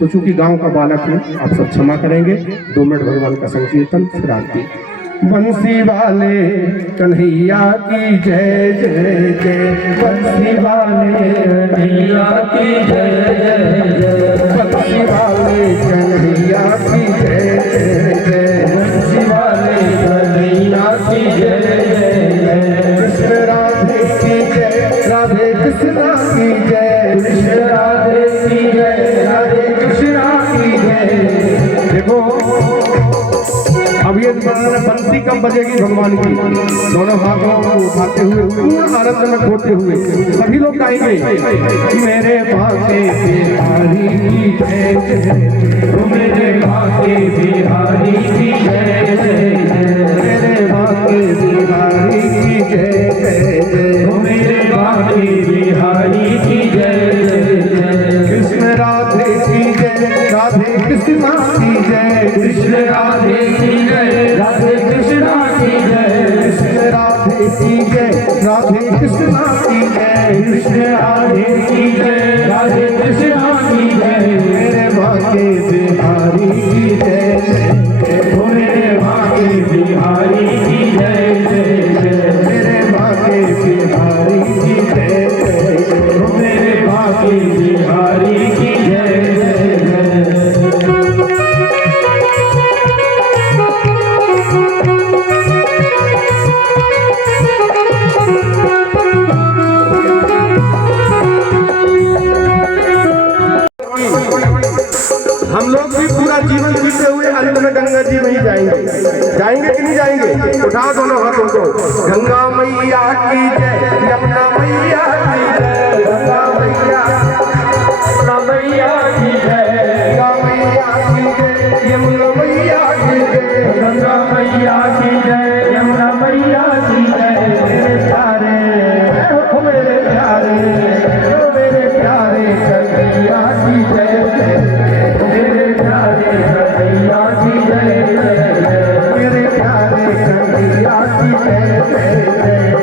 तो चूंकि गांव का बालक हूँ, आप सब क्षमा करेंगे। 2 मिनट भगवान का संकीर्तन, फिर आरती। बंसी वाले कन्हैया की जय जय जय, बंसी वाले कन्हैया की जय जय जय, बंसी वाले कन्हैया की जय जय जय, बंसी वाले कन्हैया की जय जय जय। कृष्ण राधे की जय, राधे कृष्णा की जय, कृष्ण राधे की जय, राधे कृष्णा की जय। देखो अब ये बंसी कब बजेगी भगवान की, दोनों हाथों को उठाते हुए पूर्ण आनंद में खोते हुए सभी लोग गाएंगे। मेरे भागे बिहारी की जय जय, मेरे भागे बिहारी की जय जय, मेरे भागे बिहारी की जय जय, मेरे भागे बिहारी की जय जय। कृष्ण राधे की जय, राधे कृष्णा की जय, कृष्ण राधे की जय, राधे कृष्णा की जय, कृष्ण राधे की जय, राधे कृष्णा की जय, कृष्ण राधे की जय, राधे कृष्णा की जय। मेरे भागे बिहारी की जय जय, मेरे भागे बिहारी की जय जय, मेरे भागे बिहारी की जय जय, मेरे भागे बिहारी की जय जय। उठाओ दोनों हाथों को। गंगा मैया की जय, यमुना मैया की जय, गंगा मैया की जय, गंगा मैया की जय, यमुना मैया की जय, गंगा मैया की जय, यमुना मैया की जय। मेरे प्यारे मेरे प्यारे मेरे प्यारे कन्हैया की जय, मेरे प्यारे कन्हैया की जय, मेरे प्यारे कन्हैया की जय,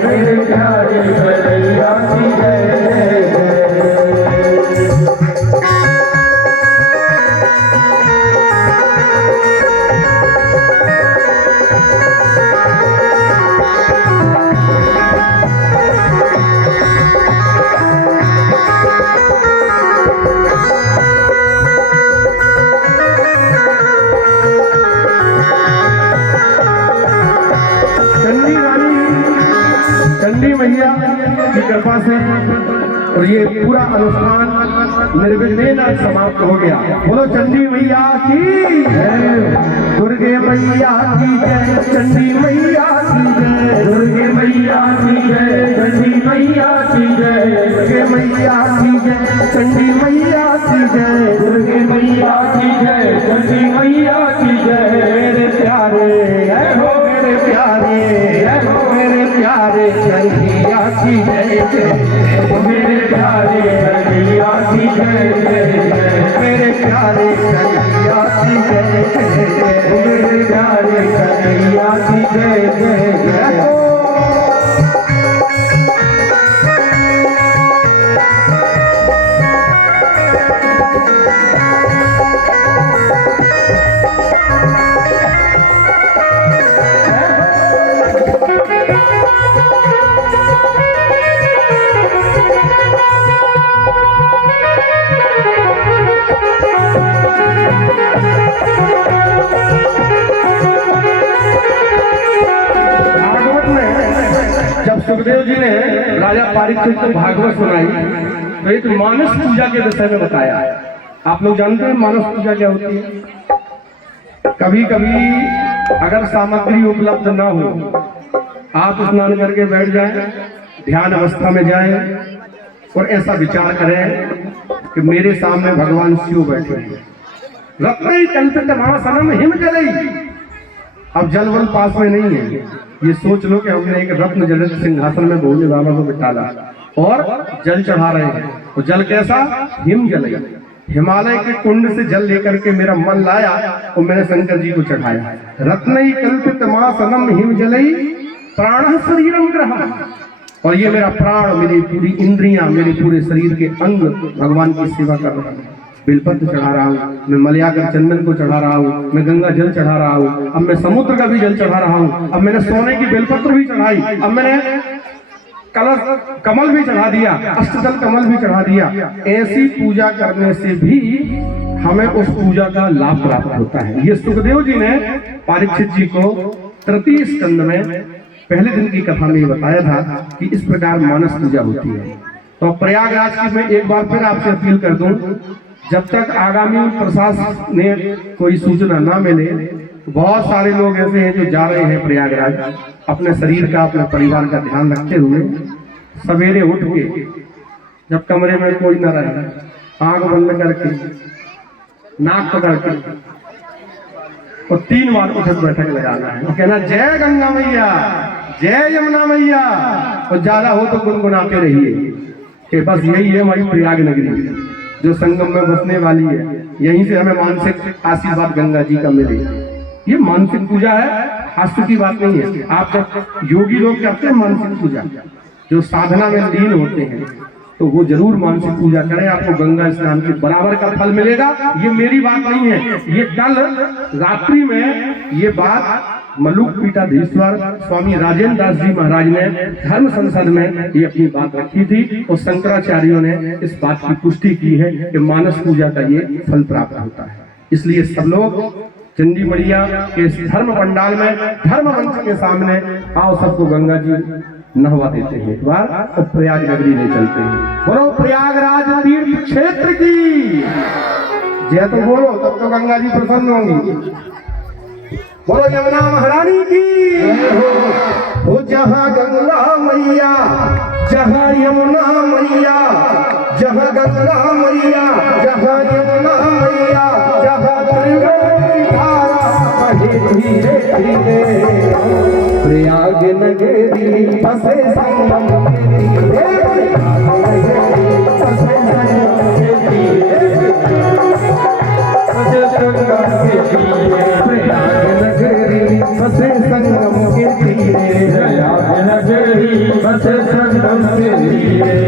मेरे प्यारे कन्हैया की जय। चंडी मैया की कृपा से और ये पूरा अनुष्ठान निर्विघ्न समाप्त हो गया। बोलो चंडी मैया की जय, दुर्गे मैया की जय, चंडी मैया की जय, दुर्गे मैया की जय, चंडी मैया की जय, दुर्गे मैया की जय, चंडी मैया की जय, दुर्गे मैया की जय, चंडी मैया की जय। मेरे प्यारे हो मेरे प्यारे हो मेरे प्यारे कन्हैया की जय, मेरे प्यारे कन्हैया की जय, मेरे प्यारे कन्हैया की जय, मेरे प्यारे कन्हैया की जय जय जय। सुखदेव जी ने राजा परीक्षित को भागवत सुनाई तो एक मानस पूजा के विषय में बताया। आप लोग जानते हैं मानस पूजा क्या होती है? कभी कभी अगर सामग्री उपलब्ध ना हो, आप स्नान करके बैठ जाएं, ध्यान अवस्था में जाएं और ऐसा विचार करें कि मेरे सामने भगवान शिव बैठे हैं, रत्न कल्पित महासनम हिम जलई। अब जल वल पास में नहीं है, ये सोच लो कि हमने एक रत्न जलित सिंहासन में भोले बाबा को बिठाला और जल चढ़ा रहे हैं। तो जल कैसा? हिम जलई। हिमालय के कुंड से जल लेकर के मेरा मन लाया और मैंने शंकर जी को चढ़ाया। रत्न कल्पित महासनम हिम जलई प्राण शरीरम ग्रहम। और ये मेरा प्राण, मेरी पूरी इंद्रियां, मेरे पूरे शरीर के अंग भगवान की सेवा कर रहा है। बेलपत्र चढ़ा रहा हूँ, मैं मलयाकर चंदन को चढ़ा रहा हूँ, मैं गंगा जल चढ़ा रहा हूँ, अब मैं समुद्र का भी जल चढ़ा रहा हूँ, अब मैंने सोने की बेलपत्र भी चढ़ाई, अब मैंने कमल भी चढ़ा दिया, अष्टदल कमल भी चढ़ा दिया। ऐसी पूजा करने से भी हमें उस पूजा का लाभ प्राप्त होता है। ये सुखदेव जी ने परीक्षित जी को तृतीय स्कंद में पहले दिन की कथा में बताया था कि इस प्रकार मानस पूजा होती है। तो प्रयागराज की मैं एक बार फिर आपसे अपील कर दूं, जब तक आगामी प्रशासन ने कोई सूचना ना मिले, बहुत सारे लोग ऐसे हैं जो जा रहे हैं प्रयागराज अपने शरीर का, अपने परिवार का ध्यान रखते हुए। सवेरे उठ के जब कमरे में कोई न रहे, आंख बंद करके नाक पकड़ के और 3 बार उठक बैठक लगाना है और कहना जय गंगा मैया, जय यमुना मैया, और ज्यादा हो तो गुनगुनाते रहिए कि बस यही है हमारी प्रयाग नगरी जो संगम में बसने वाली है। यहीं से हमें मानसिक आशीर्वाद गंगा जी का मिले। ये मानसिक पूजा है, हास्य की बात नहीं है। आप जब योगी लोग करते हैं मानसिक पूजा, जो साधना में लीन होते हैं, तो वो जरूर मानसिक पूजा करें, आपको गंगा स्नान के बराबर का फल मिलेगा। ये मेरी बात नहीं है, ये कल रात्रि में ये बात मलुक पीठाधीश्वर स्वामी राजेंद्र दास जी महाराज ने धर्म संसद में ये अपनी बात रखी थी और शंकराचार्यों ने इस बात की पुष्टि की है कि मानस पूजा का ये फल प्राप्त होता है। इसलिए सब लोग चंडी मैया के इस धर्म पंडाल में धर्म मंच के सामने आओ, सबको गंगा जी नहवा देते हैं एक बार और प्रयाग नगरी ले चलते हैं। बोलो प्रयागराज तीर्थ क्षेत्र की जय। तो बोलो, तब तो गंगा जी प्रसन्न होंगी। बोलो यमुना महारानी की। हो जहाँ गंगा मैया जहाँ यमुना मैया, जहाँ गंगा मैया जहाँ यमुना मैया, जहाँ त्रिवेणी धारा बहे धीरे धीरे, प्रयाग नगरी बसे संगम के तीरे, बसे संगम के तीरे, बसे संगम के तीरे, प्रयाग नगरी बसे संगम के तीरे, प्रयाग नगरी बसे संगम के तीरे।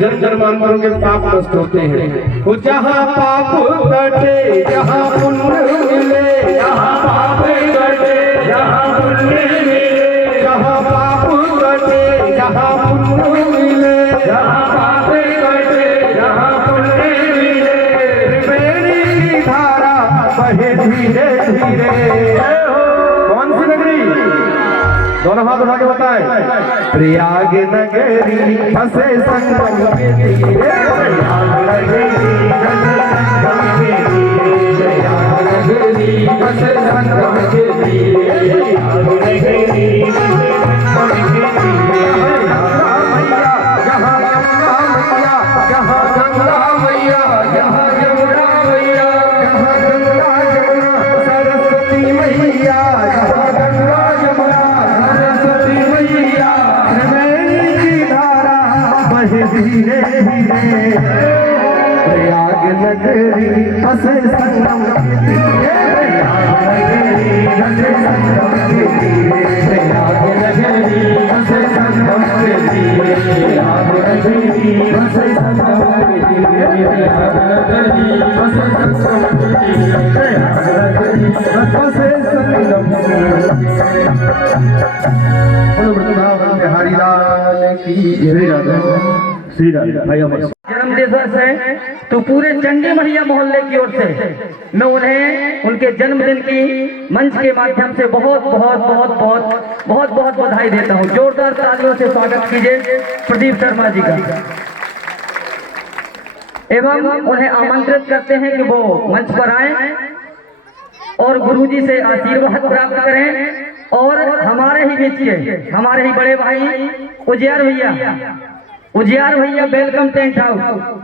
जन्म जन्मांतरों के पाप नष्ट होते हैं। वो जहाँ पाप कटे जहाँ पुण्य मिले, जहाँ पाप कटे जहाँ पुण्य मिले, जहाँ पाप कटे जहाँ पुण्य मिले, जहाँ पाप कटे जहाँ पुण्य मिले, त्रिवेणी की धारा बहे धीरे धीरे। कौन सी नगरी? दोनों हाथ उठा के बताएं। प्रयाग नगरी बसे संगम के तीरे, प्रयाग नगरी बसे संगम के तीरे, प्रयाग नगरी बसे संगम के तीरे, प्रयाग नगरी बसे संगम के तीरे। जहाँ गंगा मैया जहाँ गंगा मैया जहाँ यमुना मैया, जहाँ गंगा यमुना सरस्वती मैया, जहाँ गंगा यमुना सरस्वती मैया, त्रिवेणी की धारा बहे धीरे धीरे, प्रयाग नगरी बसे संगम के तीरे, प्रयाग नगरी बसे संगम के तीरे, प्रयाग नगरी बसे संगम के तीरे, प्रयाग नगरी बसे संगम के तीरे, प्रयाग नगरी बसे संगम के तीरे, प्रयाग नगरी बसे संगम के तीरे। वृंदावन बिहारी लाल की श्री राधे। भाई जन्म दिवस है तो पूरे चंडी मढ़िया मोहल्ले की ओर से मैं उन्हें उनके जन्मदिन की मंच के माध्यम से बहुत बहुत बहुत बहुत बहुत बहुत बधाई देता हूं। जोरदार तालियों से स्वागत कीजिए प्रदीप शर्मा जी का, एवं उन्हें आमंत्रित करते हैं कि वो मंच पर आए और गुरुजी से आशीर्वाद प्राप्त करें। और हमारे ही बीच के हमारे ही बड़े भाई उजियार भैया वेलकम टेंट हाउस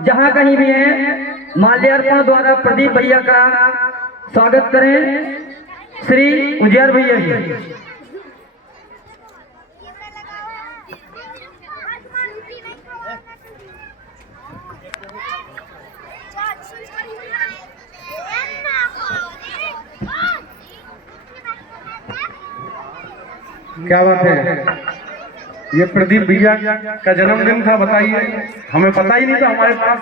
जहां कहीं भी हैं, माल्यार्पण द्वारा प्रदीप भैया का स्वागत करें। श्री उजियार भैया जी। क्या बात है, ये प्रदीप भैया का जन्मदिन था। बताइए, हमें पता ही नहीं था हमारे पास।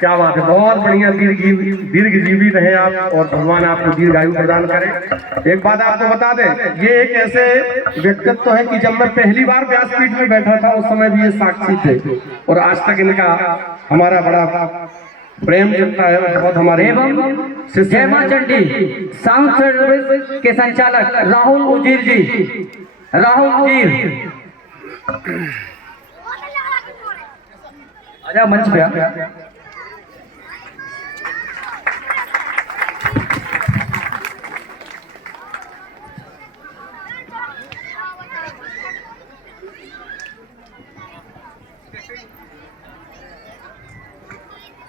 क्या बात है, बहुत बढ़िया। दीर्घजीवी रहे आप और भगवान आपको दीर्घायु प्रदान करे। एक बात आपको बता दें, ये एक ऐसे व्यक्तित्व है कि जब मैं पहली बार व्यासपीठ में बैठा था उस समय भी ये साक्षी थे, और आज तक इनका हमारा बड़ा प्रेम चलता है। बहुत हमारे जय मां चंडी साउंड सर्विस के संचालक राहुल उजीर जी, राहुल उजीर आजा मंच पे।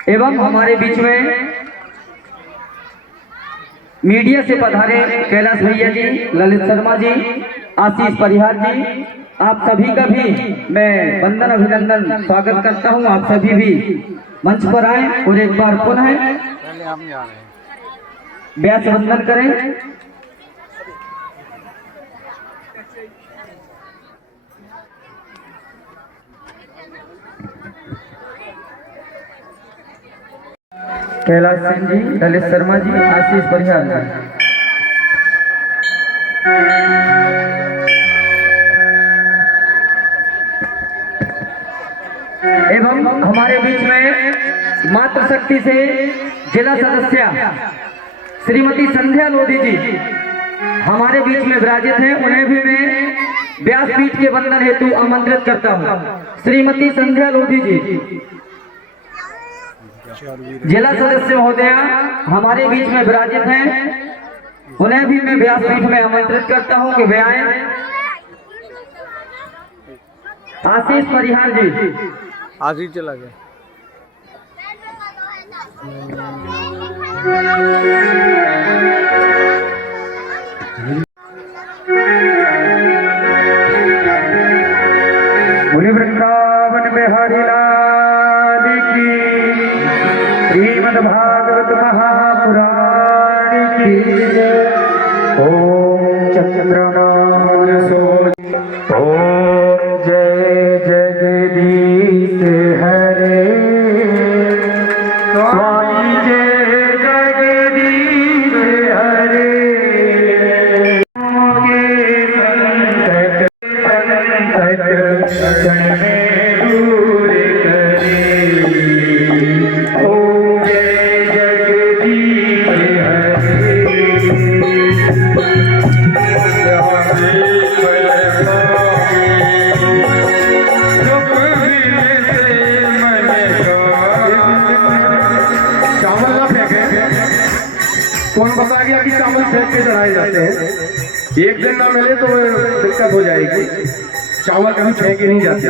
एवं हमारे बीच में मीडिया से पधारे कैलाश भैया जी, ललित शर्मा जी, आशीष परिहार जी, आप सभी का भी मैं वंदन अभिनंदन स्वागत करता हूं। आप सभी भी मंच पर आए और एक बार पुनः व्यास वंदन करें। कैलाश सिंह जी, ललित शर्मा जी, आशीष परिहार जी। एवं हमारे बीच में मातृशक्ति से जिला सदस्य श्रीमती संध्या लोधी जी हमारे बीच में विराजित हैं। उन्हें भी मैं व्यासपीठ के वंदन हेतु आमंत्रित करता हूँ। श्रीमती संध्या लोधी जी जिला सदस्य महोदया हमारे बीच में विराजित हैं। उन्हें भी मैं व्यासपीठ में आमंत्रित करता हूँ कि वे आए। आशीष परिहार जी आज ही चला गया। बोले वृंदावन बिहारी लाल की, श्रीमद् भागवत महापुराण की। ओम चंद्रनाथ सोनी, ओम जय जगदीश हरे, स्वामी जय जगदीश हरे। क्षण में दूर करे, ओम जय जगदीश हरे। चावल ना फेंके। कौन बता गया कि चावल फेंक के चढ़ाए जाते हैं? एक दिन ना मिले तो दिक्कत हो जाएगी। चावल कभी फेंके नहीं जाते,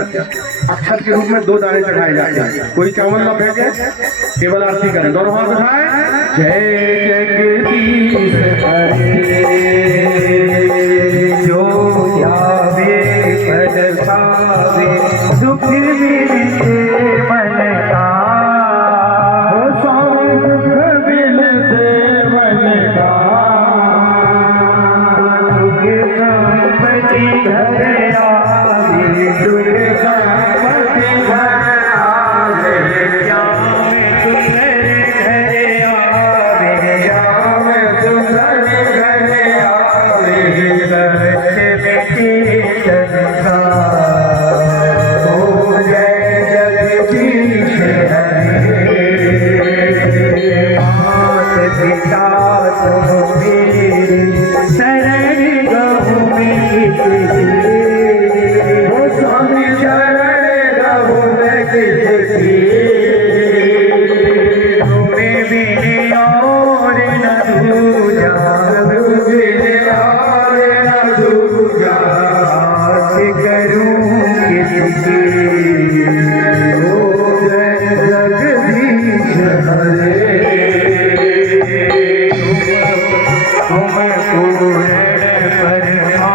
अक्षत के रूप में 2 दाने चढ़ाए जाते हैं। कोई चावल ना फेंके, केवल आरती करें। दोनों हाथ उठाए, जय जगदीश हरे, जो ध्यावे पद पावे, दुख मिलते मन का। हो स्वामी दुख मिलते मन का, दुख संपत्ति घर आवे, दुख संपत्ति घर आवे। क्या में सुंदर घर आवे, श्याम सुंदर घर आवे, सच में कीर्तन का। ओ जय जगदीश हरे, मात पिता तुम मेरे, शरण गहु मीते। ओ स्वामी शरण गहु मैं किसकी, तुम्हें भी और न दूजा, तुझे और न दूजा। आस करूं किसकी, ओ जय जगदीश हरे। तुम पूर्ण परमात्मा,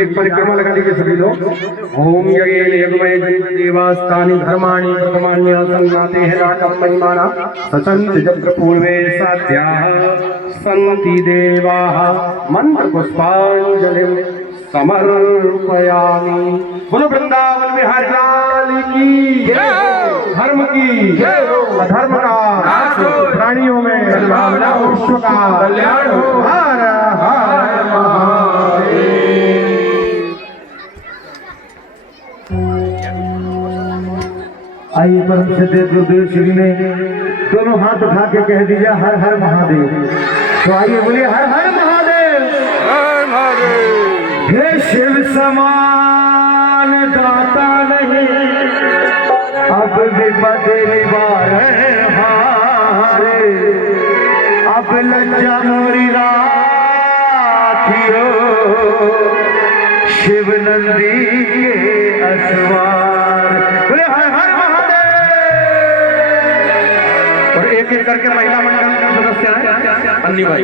एक परिक्रमा लगा लीजिए सभी लोग। ओम यज्ञ यज्ञमय देवास्तानि धर्माणि प्रथमान्य संज्ञाते राटम महिमाना सचंत जग्र पूर्वे साध्याः सन्ति देवाः मंत्र पुष्पांजलिं समर्पयामि। बोलो वृंदावन बिहारी लाल की जय। धर्म की अधर्म का प्राणियों में विश्व का कल्याण हो। हर हर महादेव। आइए परम श्रद्धेय गुरुदेव श्री ने दोनों हाथ उठा के कह दिया हर हर महादेव। तो आइए बोलिए हर हर महादेव। हे शिव समान दाता नहीं अब विपद निवारण हारे, अब लज्जा मोरी राखियो शिव नंदी के असवार। बोले हर हर महादेव। और एक एक करके महिला मंडल के सदस्य हैं अन्नी भाई।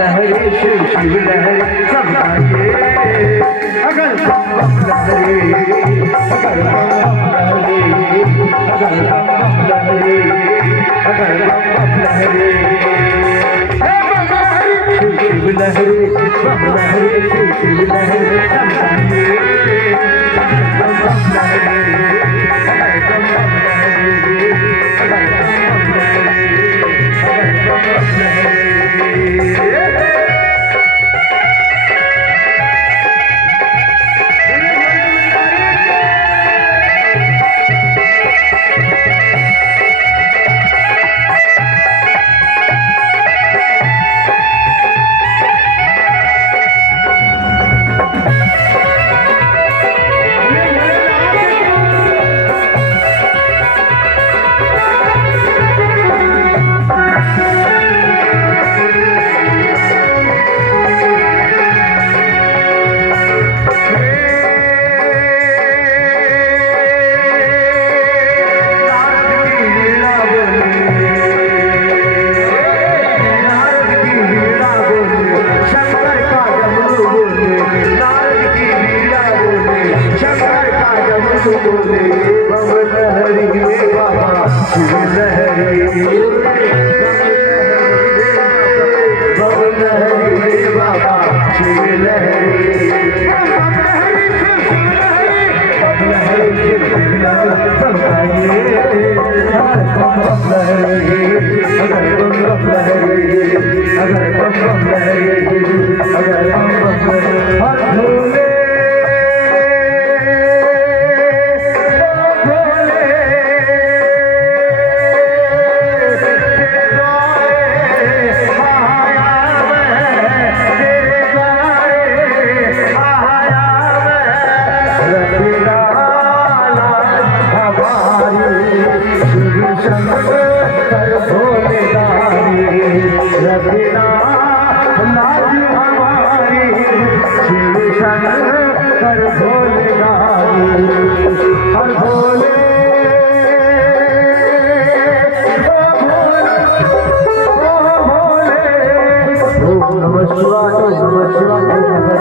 लहरे शिव शिव लहरे सब गाइए अगर बम बम लहरे, अगर बम बम लहरे, अगर बम बम लहरे, अगर बम बम लहरे। शिव शिव लहरे बम लहरे शिव शिव लहरे सब गाइए बम बम लहरे, अगर बम बम लहरे, अगर बम बम लहरे, अगर बम बम लहरे।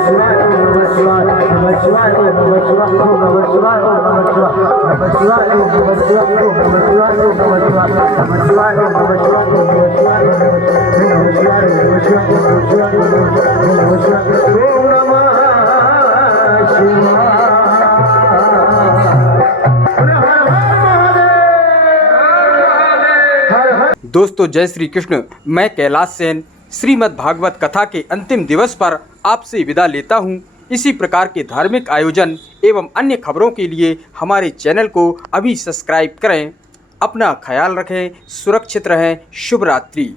शिवाय नमः शिवाय नमः शिवाय नमः शिवाय नमः शिवाय नमः शिवाय नमः शिवाय नमः शिवाय नमः शिवाय नमः शिवाय नमः शिवाय नमः शिवाय नमः शिवाय नमः शिवाय नमः शिवाय नमः शिवाय ओम नमः शिवाय। दोस्तों जय श्री कृष्ण। मैं कैलाश सेन श्रीमद् भागवत कथा के अंतिम दिवस पर आपसे विदा लेता हूँ। इसी प्रकार के धार्मिक आयोजन एवं अन्य खबरों के लिए हमारे चैनल को अभी सब्सक्राइब करें। अपना ख्याल रखें, सुरक्षित रहें। शुभ रात्रि।